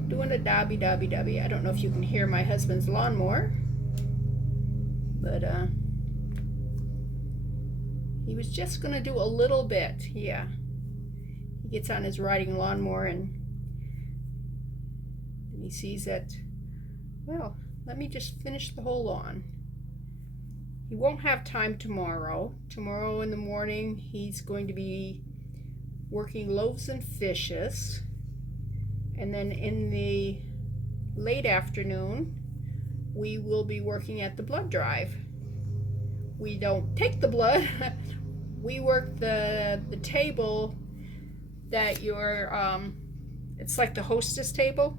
doing a dobby. I don't know if you can hear my husband's lawnmower, but he was just gonna do a little bit. Yeah, he gets on his riding lawnmower and he sees that, well, let me just finish the whole lawn. He won't have time tomorrow. Tomorrow in the morning, he's going to be working loaves and fishes. And then in the late afternoon, we will be working at the blood drive. We don't take the blood. We work the table that it's like the hostess table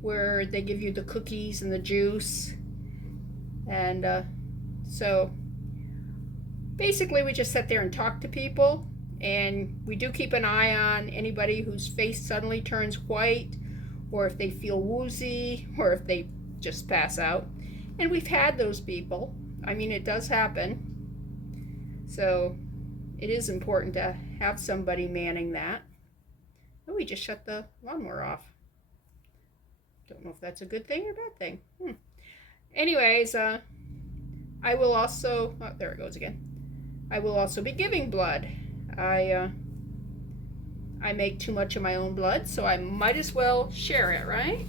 where they give you the cookies and the juice. And so basically we just sit there and talk to people, and we do keep an eye on anybody whose face suddenly turns white, or if they feel woozy, or if they just pass out. And we've had those people. I mean, it does happen. So it is important to have somebody manning that. Oh, we just shut the lawnmower off. Don't know if that's a good thing or bad thing. anyways, I will also, oh, there it goes again. I will also be giving blood. I make too much of my own blood, so I might as well share it, right?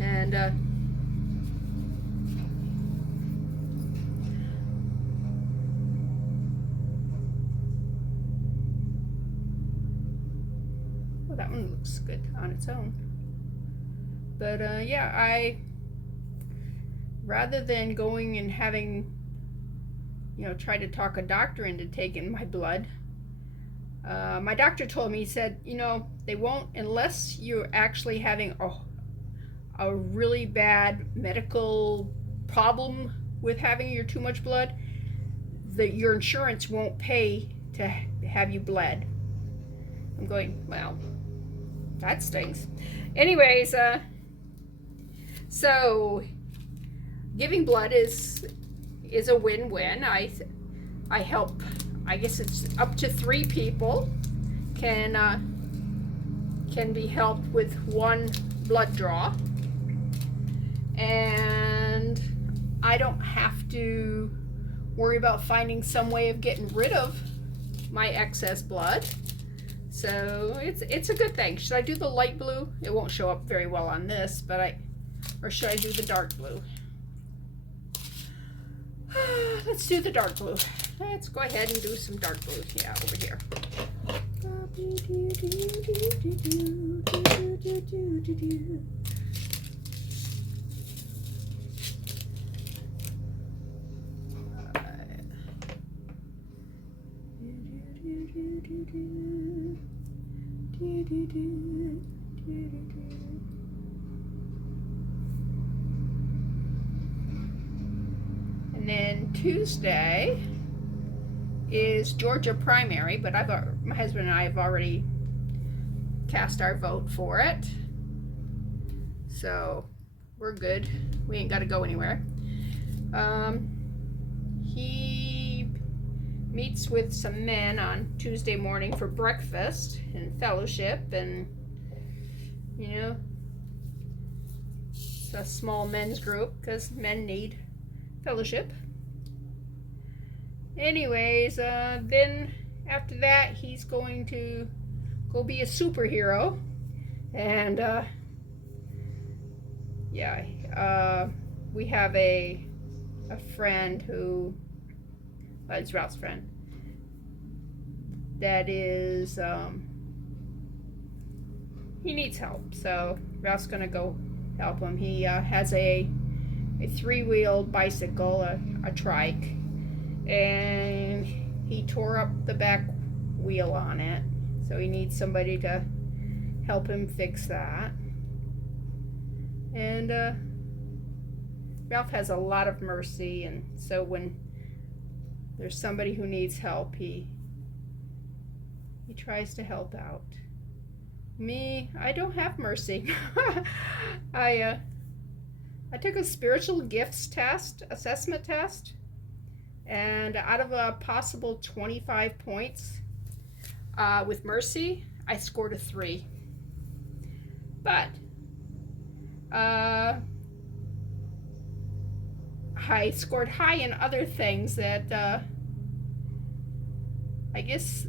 And well, that one looks good on its own. But yeah, rather than going and having, try to talk a doctor into taking my blood, my doctor told me, he said, they won't unless you're actually having a really bad medical problem with having your too much blood, your insurance won't pay to have you bled. I'm going, well, that stinks. Anyways, so giving blood is a win-win. I help, I guess it's up to 3 people can be helped with 1 blood draw, and I don't have to worry about finding some way of getting rid of my excess blood. So it's a good thing. Should I do the light blue? It won't show up very well on this, but or should I do the dark blue? Let's do the dark blue. Let's go ahead and do some dark blue. Yeah, over here. And then Tuesday is Georgia primary, but my husband and I have already cast our vote for it, so we're good. We ain't got to go anywhere. He meets with some men on Tuesday morning for breakfast and fellowship, and it's a small men's group because men need fellowship. Anyways, then after that he's going to go be a superhero, and yeah, we have a friend who, it's Ralph's friend, that is he needs help, so Ralph's gonna go help him. He has a 3-wheeled bicycle, a trike, and he tore up the back wheel on it, so he needs somebody to help him fix that. And Ralph has a lot of mercy, and so when there's somebody who needs help, he tries to help out. Me, I don't have mercy. I took a spiritual gifts assessment test, and out of a possible 25 points with mercy, I scored a 3. But I scored high in other things that I guess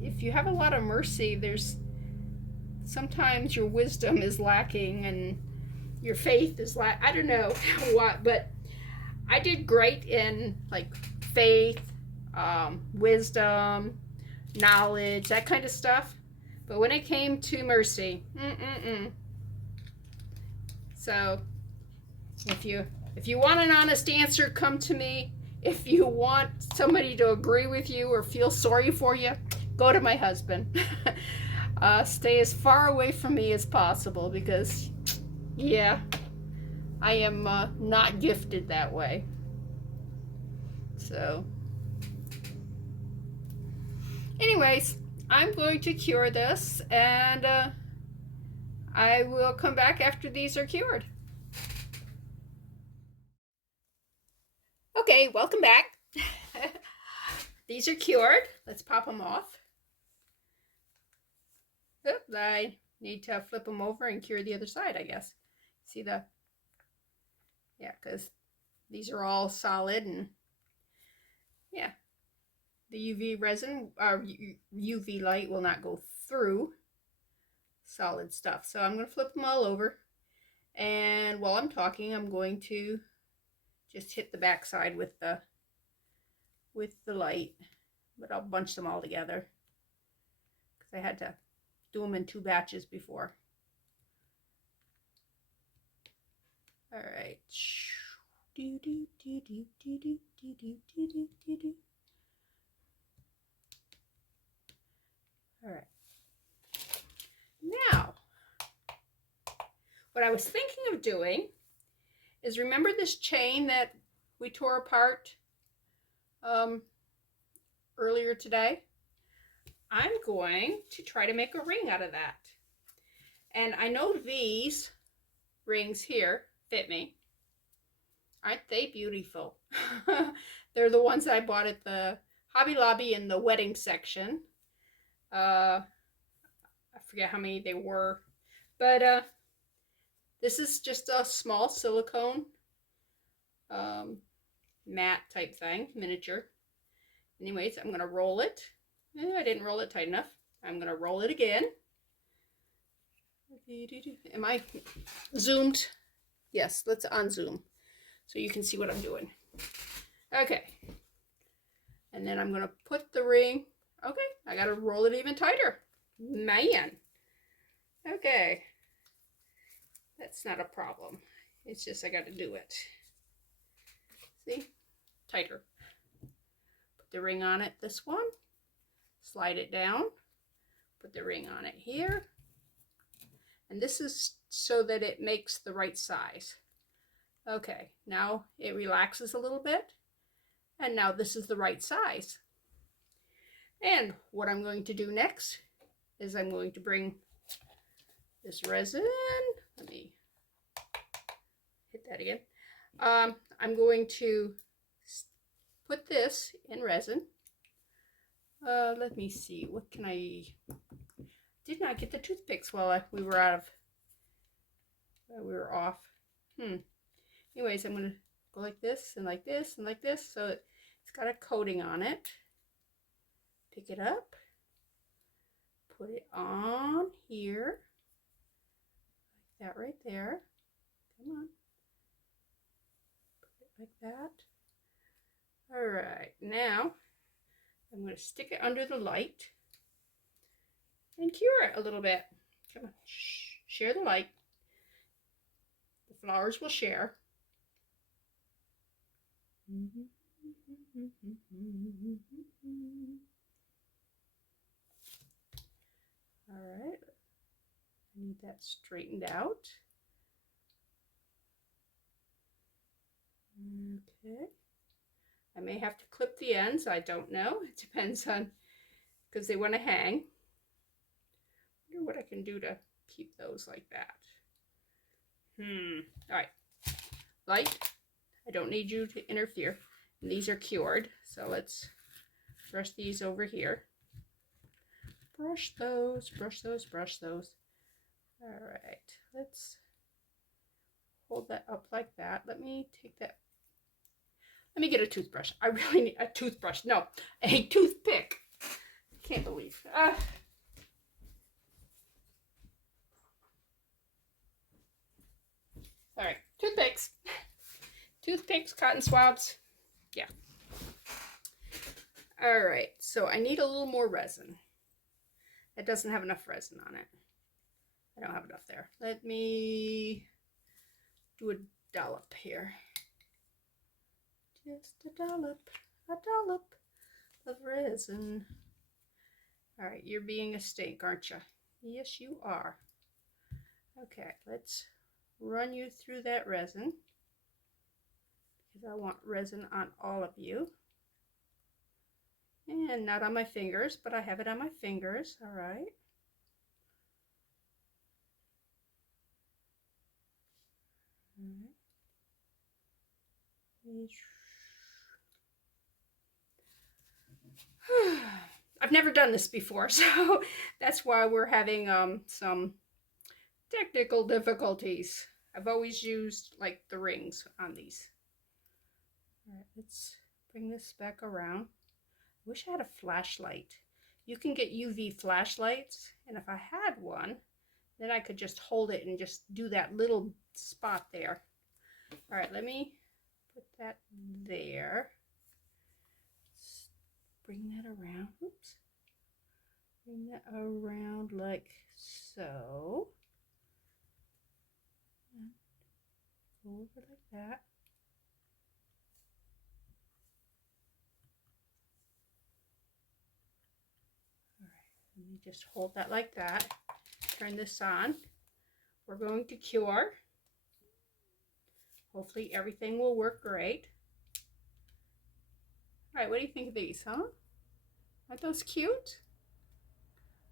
if you have a lot of mercy, there's sometimes your wisdom is lacking and your faith is I don't know what, but I did great in like faith, wisdom, knowledge, that kind of stuff. But when it came to mercy, So if you want an honest answer, come to me. If you want somebody to agree with you or feel sorry for you, go to my husband. Stay as far away from me as possible, because yeah, I am not gifted that way. So anyways, I'm going to cure this, and I will come back after these are cured. Okay, welcome back. These are cured. Let's pop them off. Oops, I need to flip them over and cure the other side, I guess. See the Yeah, because these are all solid, and yeah, the UV resin or UV light will not go through solid stuff. So I'm going to flip them all over, and while I'm talking, I'm going to just hit the back side with the light, but I'll bunch them all together because I had to do them in 2 batches before. All right. All right. Now, what I was thinking of doing is, remember this chain that we tore apart earlier today? I'm going to try to make a ring out of that. And I know these rings here fit me. Aren't they beautiful? They're the ones I bought at the Hobby Lobby in the wedding section. I forget how many they were, but this is just a small silicone matte type thing, miniature. Anyways, I'm gonna roll it. I didn't roll it tight enough. I'm gonna roll it again. Am I zoomed? Yes, let's unzoom so you can see what I'm doing. Okay. And then I'm gonna put the ring. Okay, I gotta roll it even tighter. Man. Okay. That's not a problem. It's just I gotta do it. See? Tighter. Put the ring on it, this one. Slide it down. Put the ring on it here. And this is so that it makes the right size. Okay, now it relaxes a little bit. And now this is the right size. And what I'm going to do next is I'm going to bring this resin. Let me hit that again. I'm going to put this in resin. Let me see. What can I... Did not get the toothpicks while we were off. Anyways, I'm going to go like this and like this and like this. So it's got a coating on it. Pick it up. Put it on here. Like that right there. Come on. Put it like that. All right. Now, I'm going to stick it under the light and cure it a little bit. Come on. Share the light. The flowers will share. All right. I need that straightened out. Okay. I may have to clip the ends. I don't know. It depends on, because they want to hang. I wonder what I can do to keep those like that. All right. Light. I don't need you to interfere. And these are cured. So let's brush these over here. Brush those, brush those, brush those. All right. Let's hold that up like that. Let me take that. Let me get a toothbrush. I really need a toothbrush. No, a toothpick. Can't believe. All right, toothpicks. Toothpicks, cotton swabs. Yeah. All right, so I need a little more resin. It doesn't have enough resin on it. I don't have enough there. Let me do a dollop here. Just a dollop of resin. All right, you're being a stink, aren't you? Yes, you are. Okay, let's run you through that resin, because I want resin on all of you. And not on my fingers, but I have it on my fingers. All right. I've never done this before, so that's why we're having some technical difficulties. I've always used like the rings on these. All right, let's bring this back around. I wish I had a flashlight. You can get UV flashlights, and if I had one, then I could just hold it and just do that little spot there. All right, let me put that there. Let's bring that around. Oops. Bring that around like so. And go over like that. All right, let me just hold that like that. Turn this on. We're going to cure. Hopefully everything will work great. All right, what do you think of these, huh? Aren't those cute?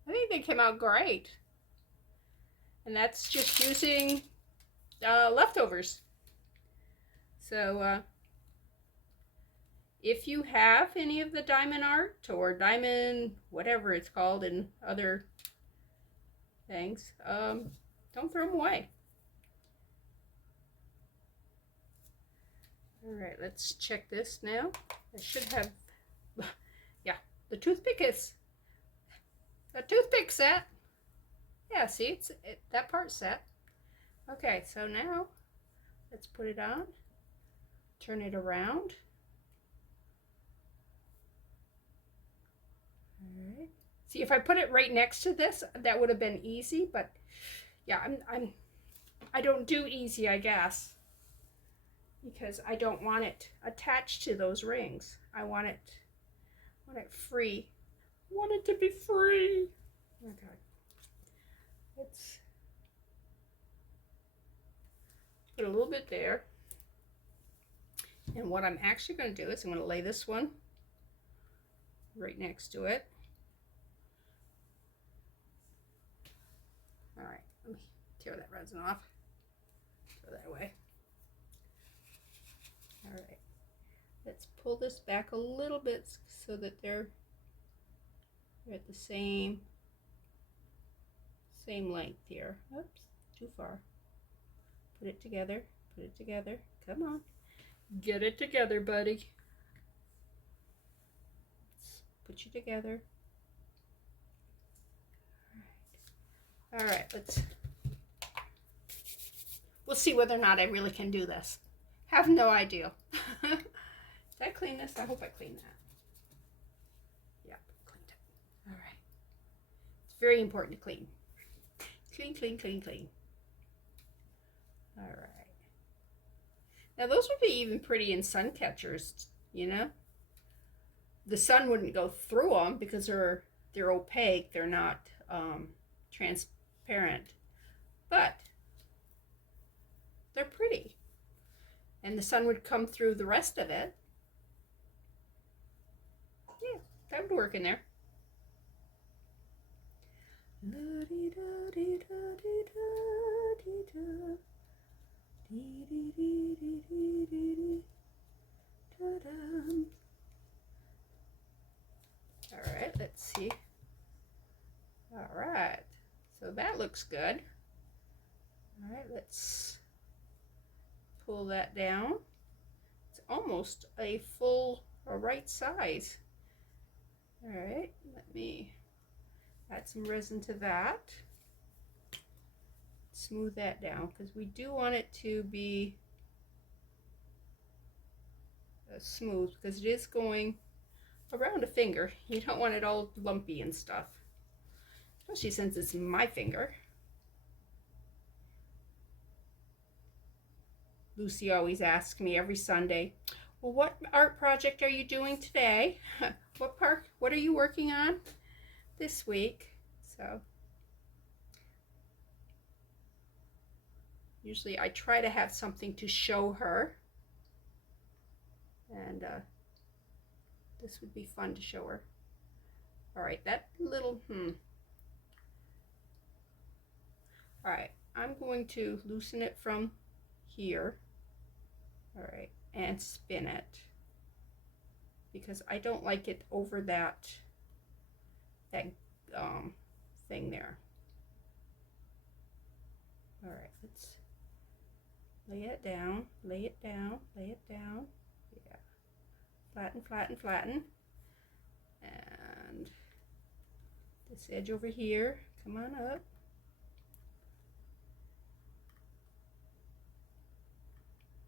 I think they came out great. And that's just using leftovers. So if you have any of the diamond art or diamond whatever it's called in other things, don't throw them away. All right, let's check this now. I should have, yeah, the toothpick set. Yeah, see, that part's set. Okay, so now let's put it on, turn it around. All right. See, if I put it right next to this, that would have been easy, but yeah, I don't do easy, I guess, because I don't want it attached to those rings. I want it free. I want it to be free. Okay. Let's put a little bit there. And what I'm actually going to do is I'm going to lay this one right next to it. All right, let me tear that resin off. Throw that away. All right, let's pull this back a little bit so that they're at the same length here. Oops, too far. Put it together, put it together. Come on, get it together, buddy. Let's put you together. All right, we'll see whether or not I really can do this. Have no idea. Did I clean this? I hope I cleaned that. Yep, cleaned it. All right. It's very important to clean. Clean, clean, clean, clean. All right. Now those would be even pretty in sun catchers, you know? The sun wouldn't go through them because they're opaque. They're not transparent. But they're pretty. And the sun would come through the rest of it. Yeah, that would work in there. All right, let's see. All right, so that looks good. All right, let's pull that down. It's almost a right size. All right, let me add some resin to that. Smooth that down because we do want it to be smooth because it is going around a finger. You don't want it all lumpy and stuff, especially since it's my finger. Lucy always asks me every Sunday, well, what art project are you doing today? What are you working on this week? So usually I try to have something to show her, and this would be fun to show her. All right, that little all right, I'm going to loosen it from here. All right, and spin it because I don't like it over that thing there. All right, let's lay it down, lay it down, lay it down. Yeah. Flatten, flatten, flatten. And this edge over here, come on up.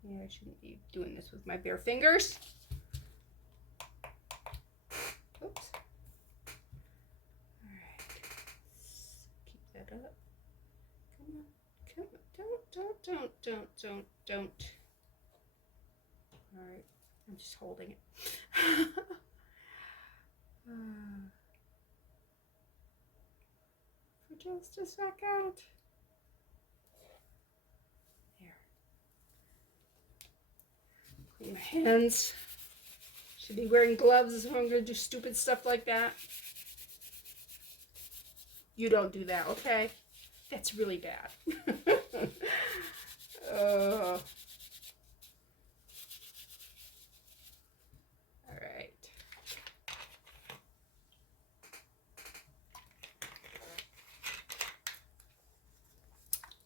Yeah, I shouldn't be doing this with my bare fingers. Oops. All right. Keep that up. Come on. Come on. Don't. All right. I'm just holding it. For just a second. There. Clean my hands. Should be wearing gloves if I'm going to do stupid stuff like that. You don't do that, okay? That's really bad. All right.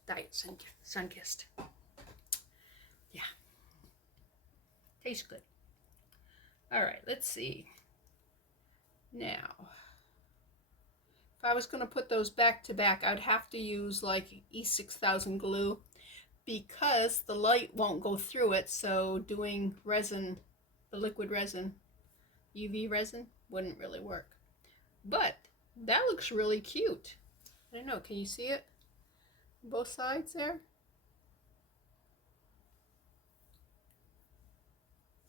Diet Sunkist. Yeah. Tastes good. All right, let's see. Now, if I was going to put those back to back, I'd have to use like E6000 glue because the light won't go through it. So doing resin, the liquid resin, UV resin, wouldn't really work. But that looks really cute. I don't know, can you see it? Both sides there?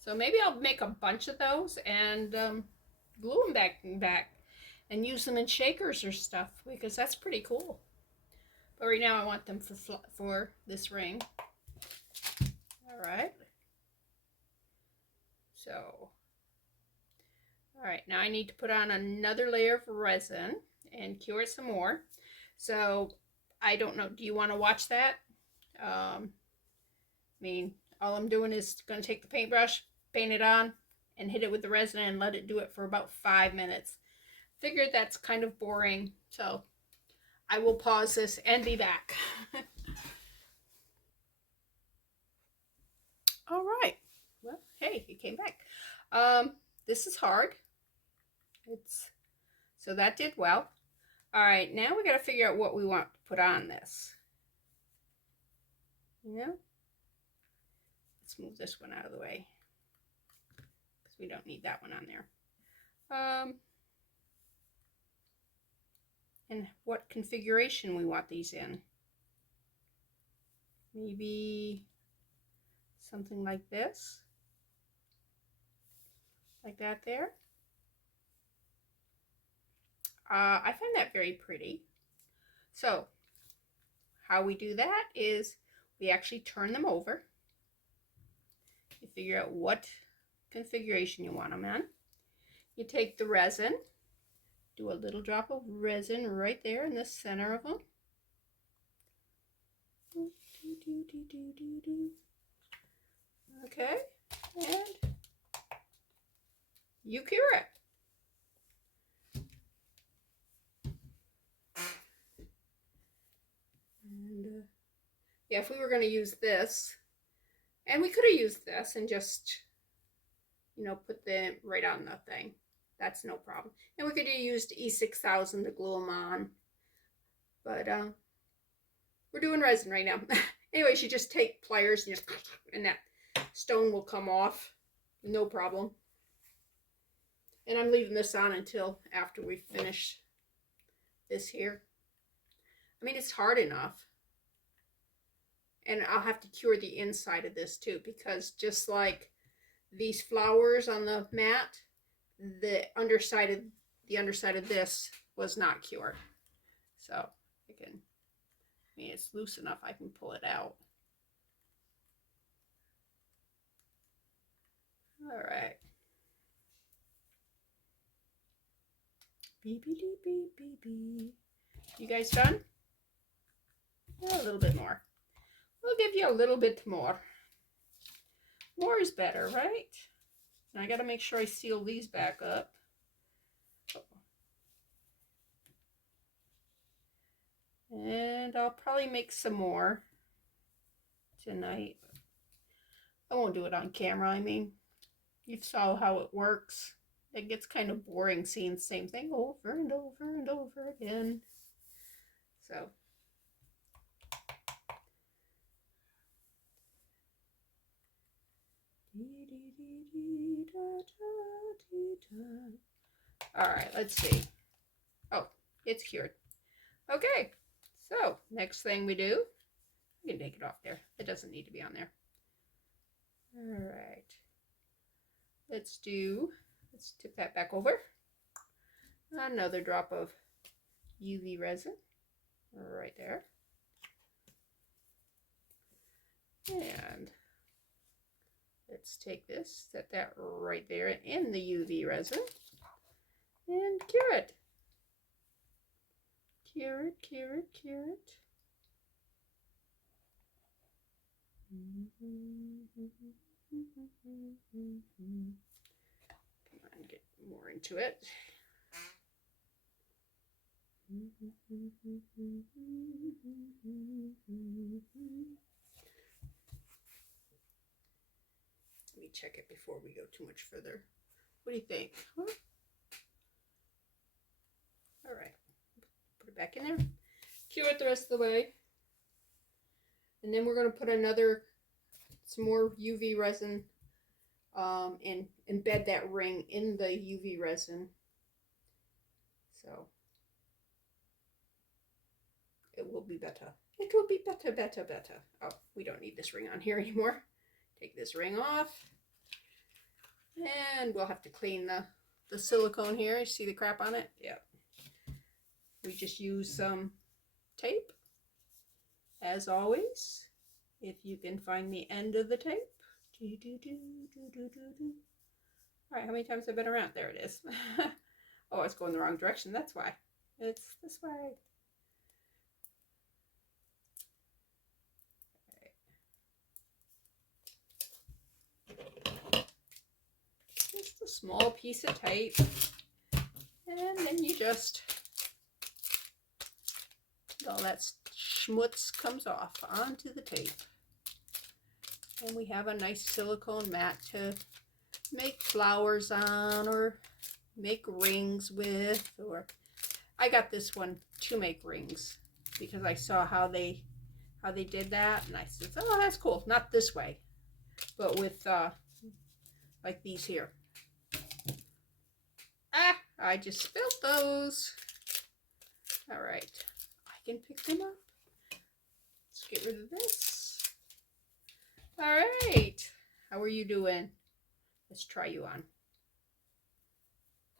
So maybe I'll make a bunch of those and glue them back and back and use them in shakers or stuff because that's pretty cool. But right now I want them for this ring. All right. So, all right, now I need to put on another layer of resin and cure it some more. So I don't know, do you want to watch that? I mean, all I'm doing is going to take the paintbrush, paint it on, and hit it with the resin and let it do it for about 5 minutes. Figured that's kind of boring, so I will pause this and be back. All right. Well, hey, it came back. This is hard. So that did well. All right, now we got to figure out what we want to put on this. You know? Let's move this one out of the way because we don't need that one on there. And what configuration we want these in. Maybe something like this. Like that there. I find that very pretty. So how we do that is we actually turn them over. You figure out what configuration you want them in. You take the resin, do a little drop of resin right there in the center of them. Okay, and you cure it. And yeah, if we were going to use this, and we could have used this and just, you know, put them right on the thing. That's no problem. And we could have used E6000 to glue them on. But we're doing resin right now. Anyway, you just take pliers and just, and that stone will come off. No problem. And I'm leaving this on until after we finish this here. I mean, it's hard enough. And I'll have to cure the inside of this too, because just like these flowers on the mat, the underside of this was not cured. So I mean, it's loose enough I can pull it out. All right. Beep, beep, beep, beep, beep. You guys done? A little bit more. We'll give you a little bit more. More is better, right? And I got to make sure I seal these back up. And I'll probably make some more tonight. I won't do it on camera. I mean, you saw how it works. It gets kind of boring seeing the same thing over and over and over again. So. All right, let's see. Oh, it's cured. Okay, so next thing we do, you can take it off there. It doesn't need to be on there. All right, let's tip that back over. Another drop of UV resin right there. And let's take this, set that right there in the UV resin and cure it. Cure it, cure it, cure it. Come on, get more into it. Let me check it before we go too much further. What do you think? Huh? All right, put it back in there. Cure it the rest of the way. And then we're going to put some more UV resin and embed that ring in the UV resin. So it will be better. It will be better, better, better. Oh, we don't need this ring on here anymore. Take this ring off. And we'll have to clean the silicone here. You see the crap on it? Yep. We just use some tape, as always. If you can find the end of the tape. All right, how many times have I been around? There it is. Oh, it's going the wrong direction. That's why. It's this way. Just a small piece of tape. And then you just, all that schmutz comes off onto the tape. And we have a nice silicone mat to make flowers on or make rings with. Or I got this one to make rings because I saw how they did that, and I said, oh, that's cool. Not this way, but with like these here. Ah, I just spilled those. All right, I can pick them up. Let's get rid of this. All right, how are you doing? Let's try you on.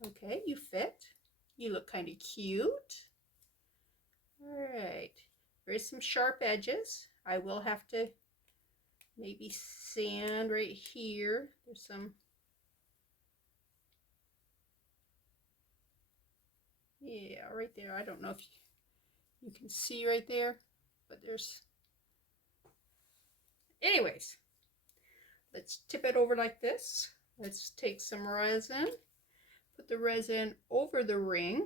Okay, you fit. You look kind of cute. All right, there's some sharp edges. I will have to maybe sand right here. There's some. Yeah, right there. I don't know if you can see right there, but there's. Anyways, let's tip it over like this. Let's take some resin, put the resin over the ring,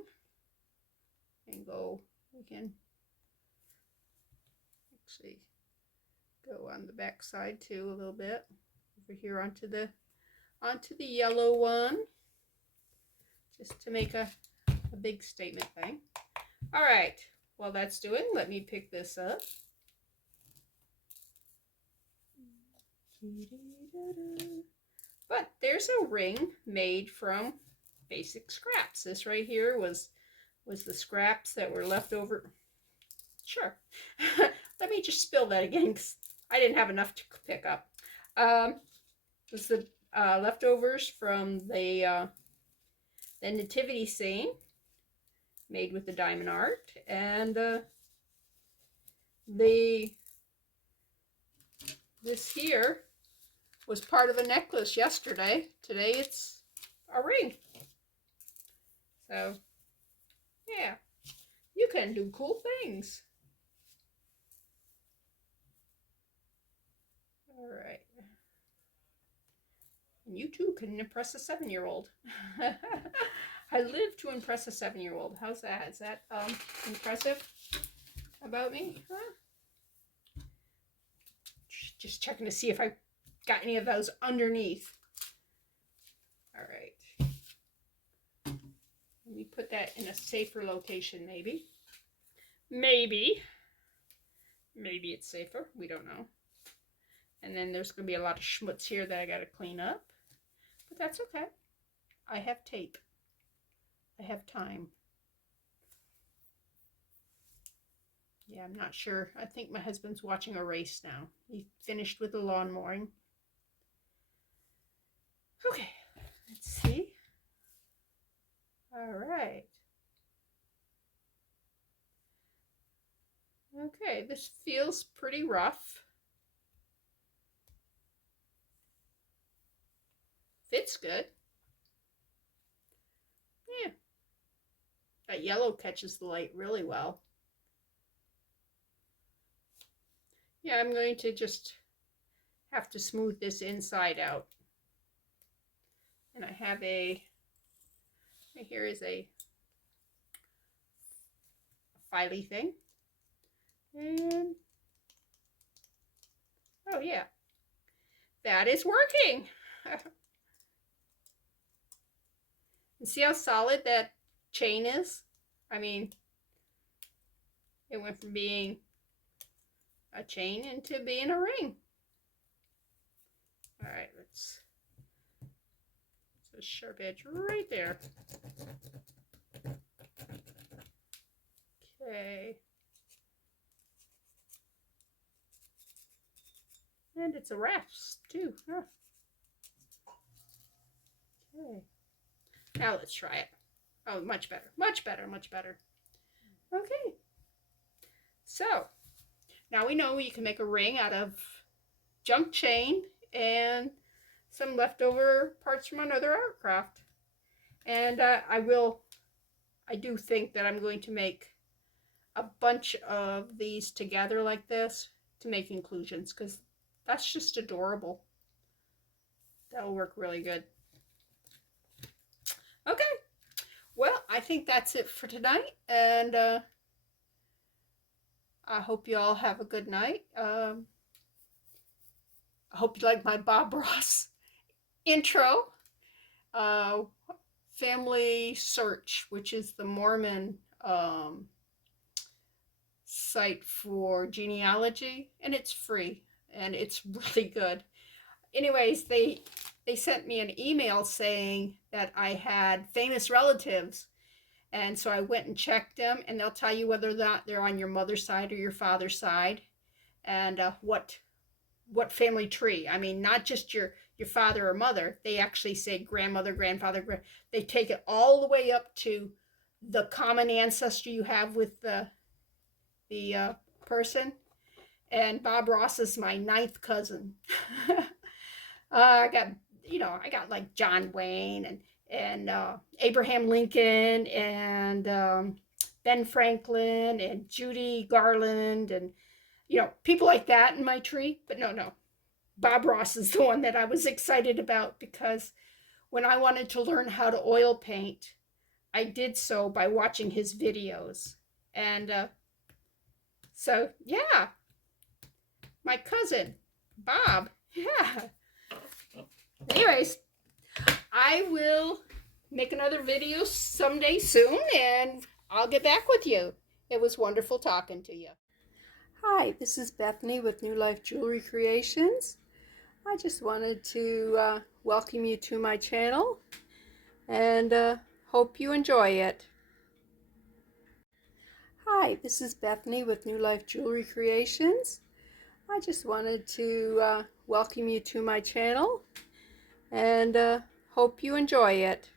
and go. We can actually go on the back side too a little bit. Over here onto the yellow one, just to make a big statement thing. All right, while that's doing, let me pick this up. But there's a ring made from basic scraps. This right here was the scraps that were left over. Sure. Let me just spill that again because I didn't have enough to pick up. It was the leftovers from the nativity scene made with the diamond art, and this here was part of a necklace yesterday. Today it's a ring. So yeah, you can do cool things. All right. And you too can impress a 7-year-old. I live to impress a 7-year-old. How's that? Is that impressive about me? Huh? just checking to see if I got any of those underneath. All right. Let me put that in a safer location, maybe. Maybe it's safer. We don't know. And then there's going to be a lot of schmutz here that I got to clean up. But that's okay. I have tape. I have time. Yeah, I'm not sure. I think my husband's watching a race now. He finished with the lawn mowing. Okay, let's see. All right. Okay, this feels pretty rough. Fits good. Yeah. That yellow catches the light really well. Yeah, I'm going to just have to smooth this inside out. And I have here is a filey thing. And, oh yeah, that is working. And see how solid that chain is? I mean, it went from being a chain into being a ring. All right, let's a sharp edge right there. Okay. And it's a rasp too. Huh. Okay. Now let's try it. Oh, much better. Much better. Much better. Okay. So, now we know you can make a ring out of junk chain and some leftover parts from another art craft. And I do think that I'm going to make a bunch of these together like this to make inclusions, because that's just adorable. That'll work really good. Okay, well, I think that's it for tonight, and I hope you all have a good night. I hope you like my Bob Ross intro. Family Search, which is the Mormon site for genealogy, and it's free, and it's really good. Anyways, they sent me an email saying that I had famous relatives, and so I went and checked them, and they'll tell you whether or not they're on your mother's side or your father's side, and what family tree. I mean, not just your father or mother. They actually say grandmother, grandfather. They take it all the way up to the common ancestor you have with the person. And Bob Ross is my 9th cousin. I got like John Wayne and Abraham Lincoln and Ben Franklin and Judy Garland and people like that in my tree. But no, Bob Ross is the one that I was excited about, because when I wanted to learn how to oil paint, I did so by watching his videos. And so yeah, my cousin Bob. Yeah. Anyways, I will make another video someday soon, and I'll get back with you. It was wonderful talking to you. Hi, this is Bethany with New Life Jewelry Creations. I just wanted to welcome you to my channel, and hope you enjoy it. Hi, this is Bethany with New Life Jewelry Creations. I just wanted to welcome you to my channel, and hope you enjoy it.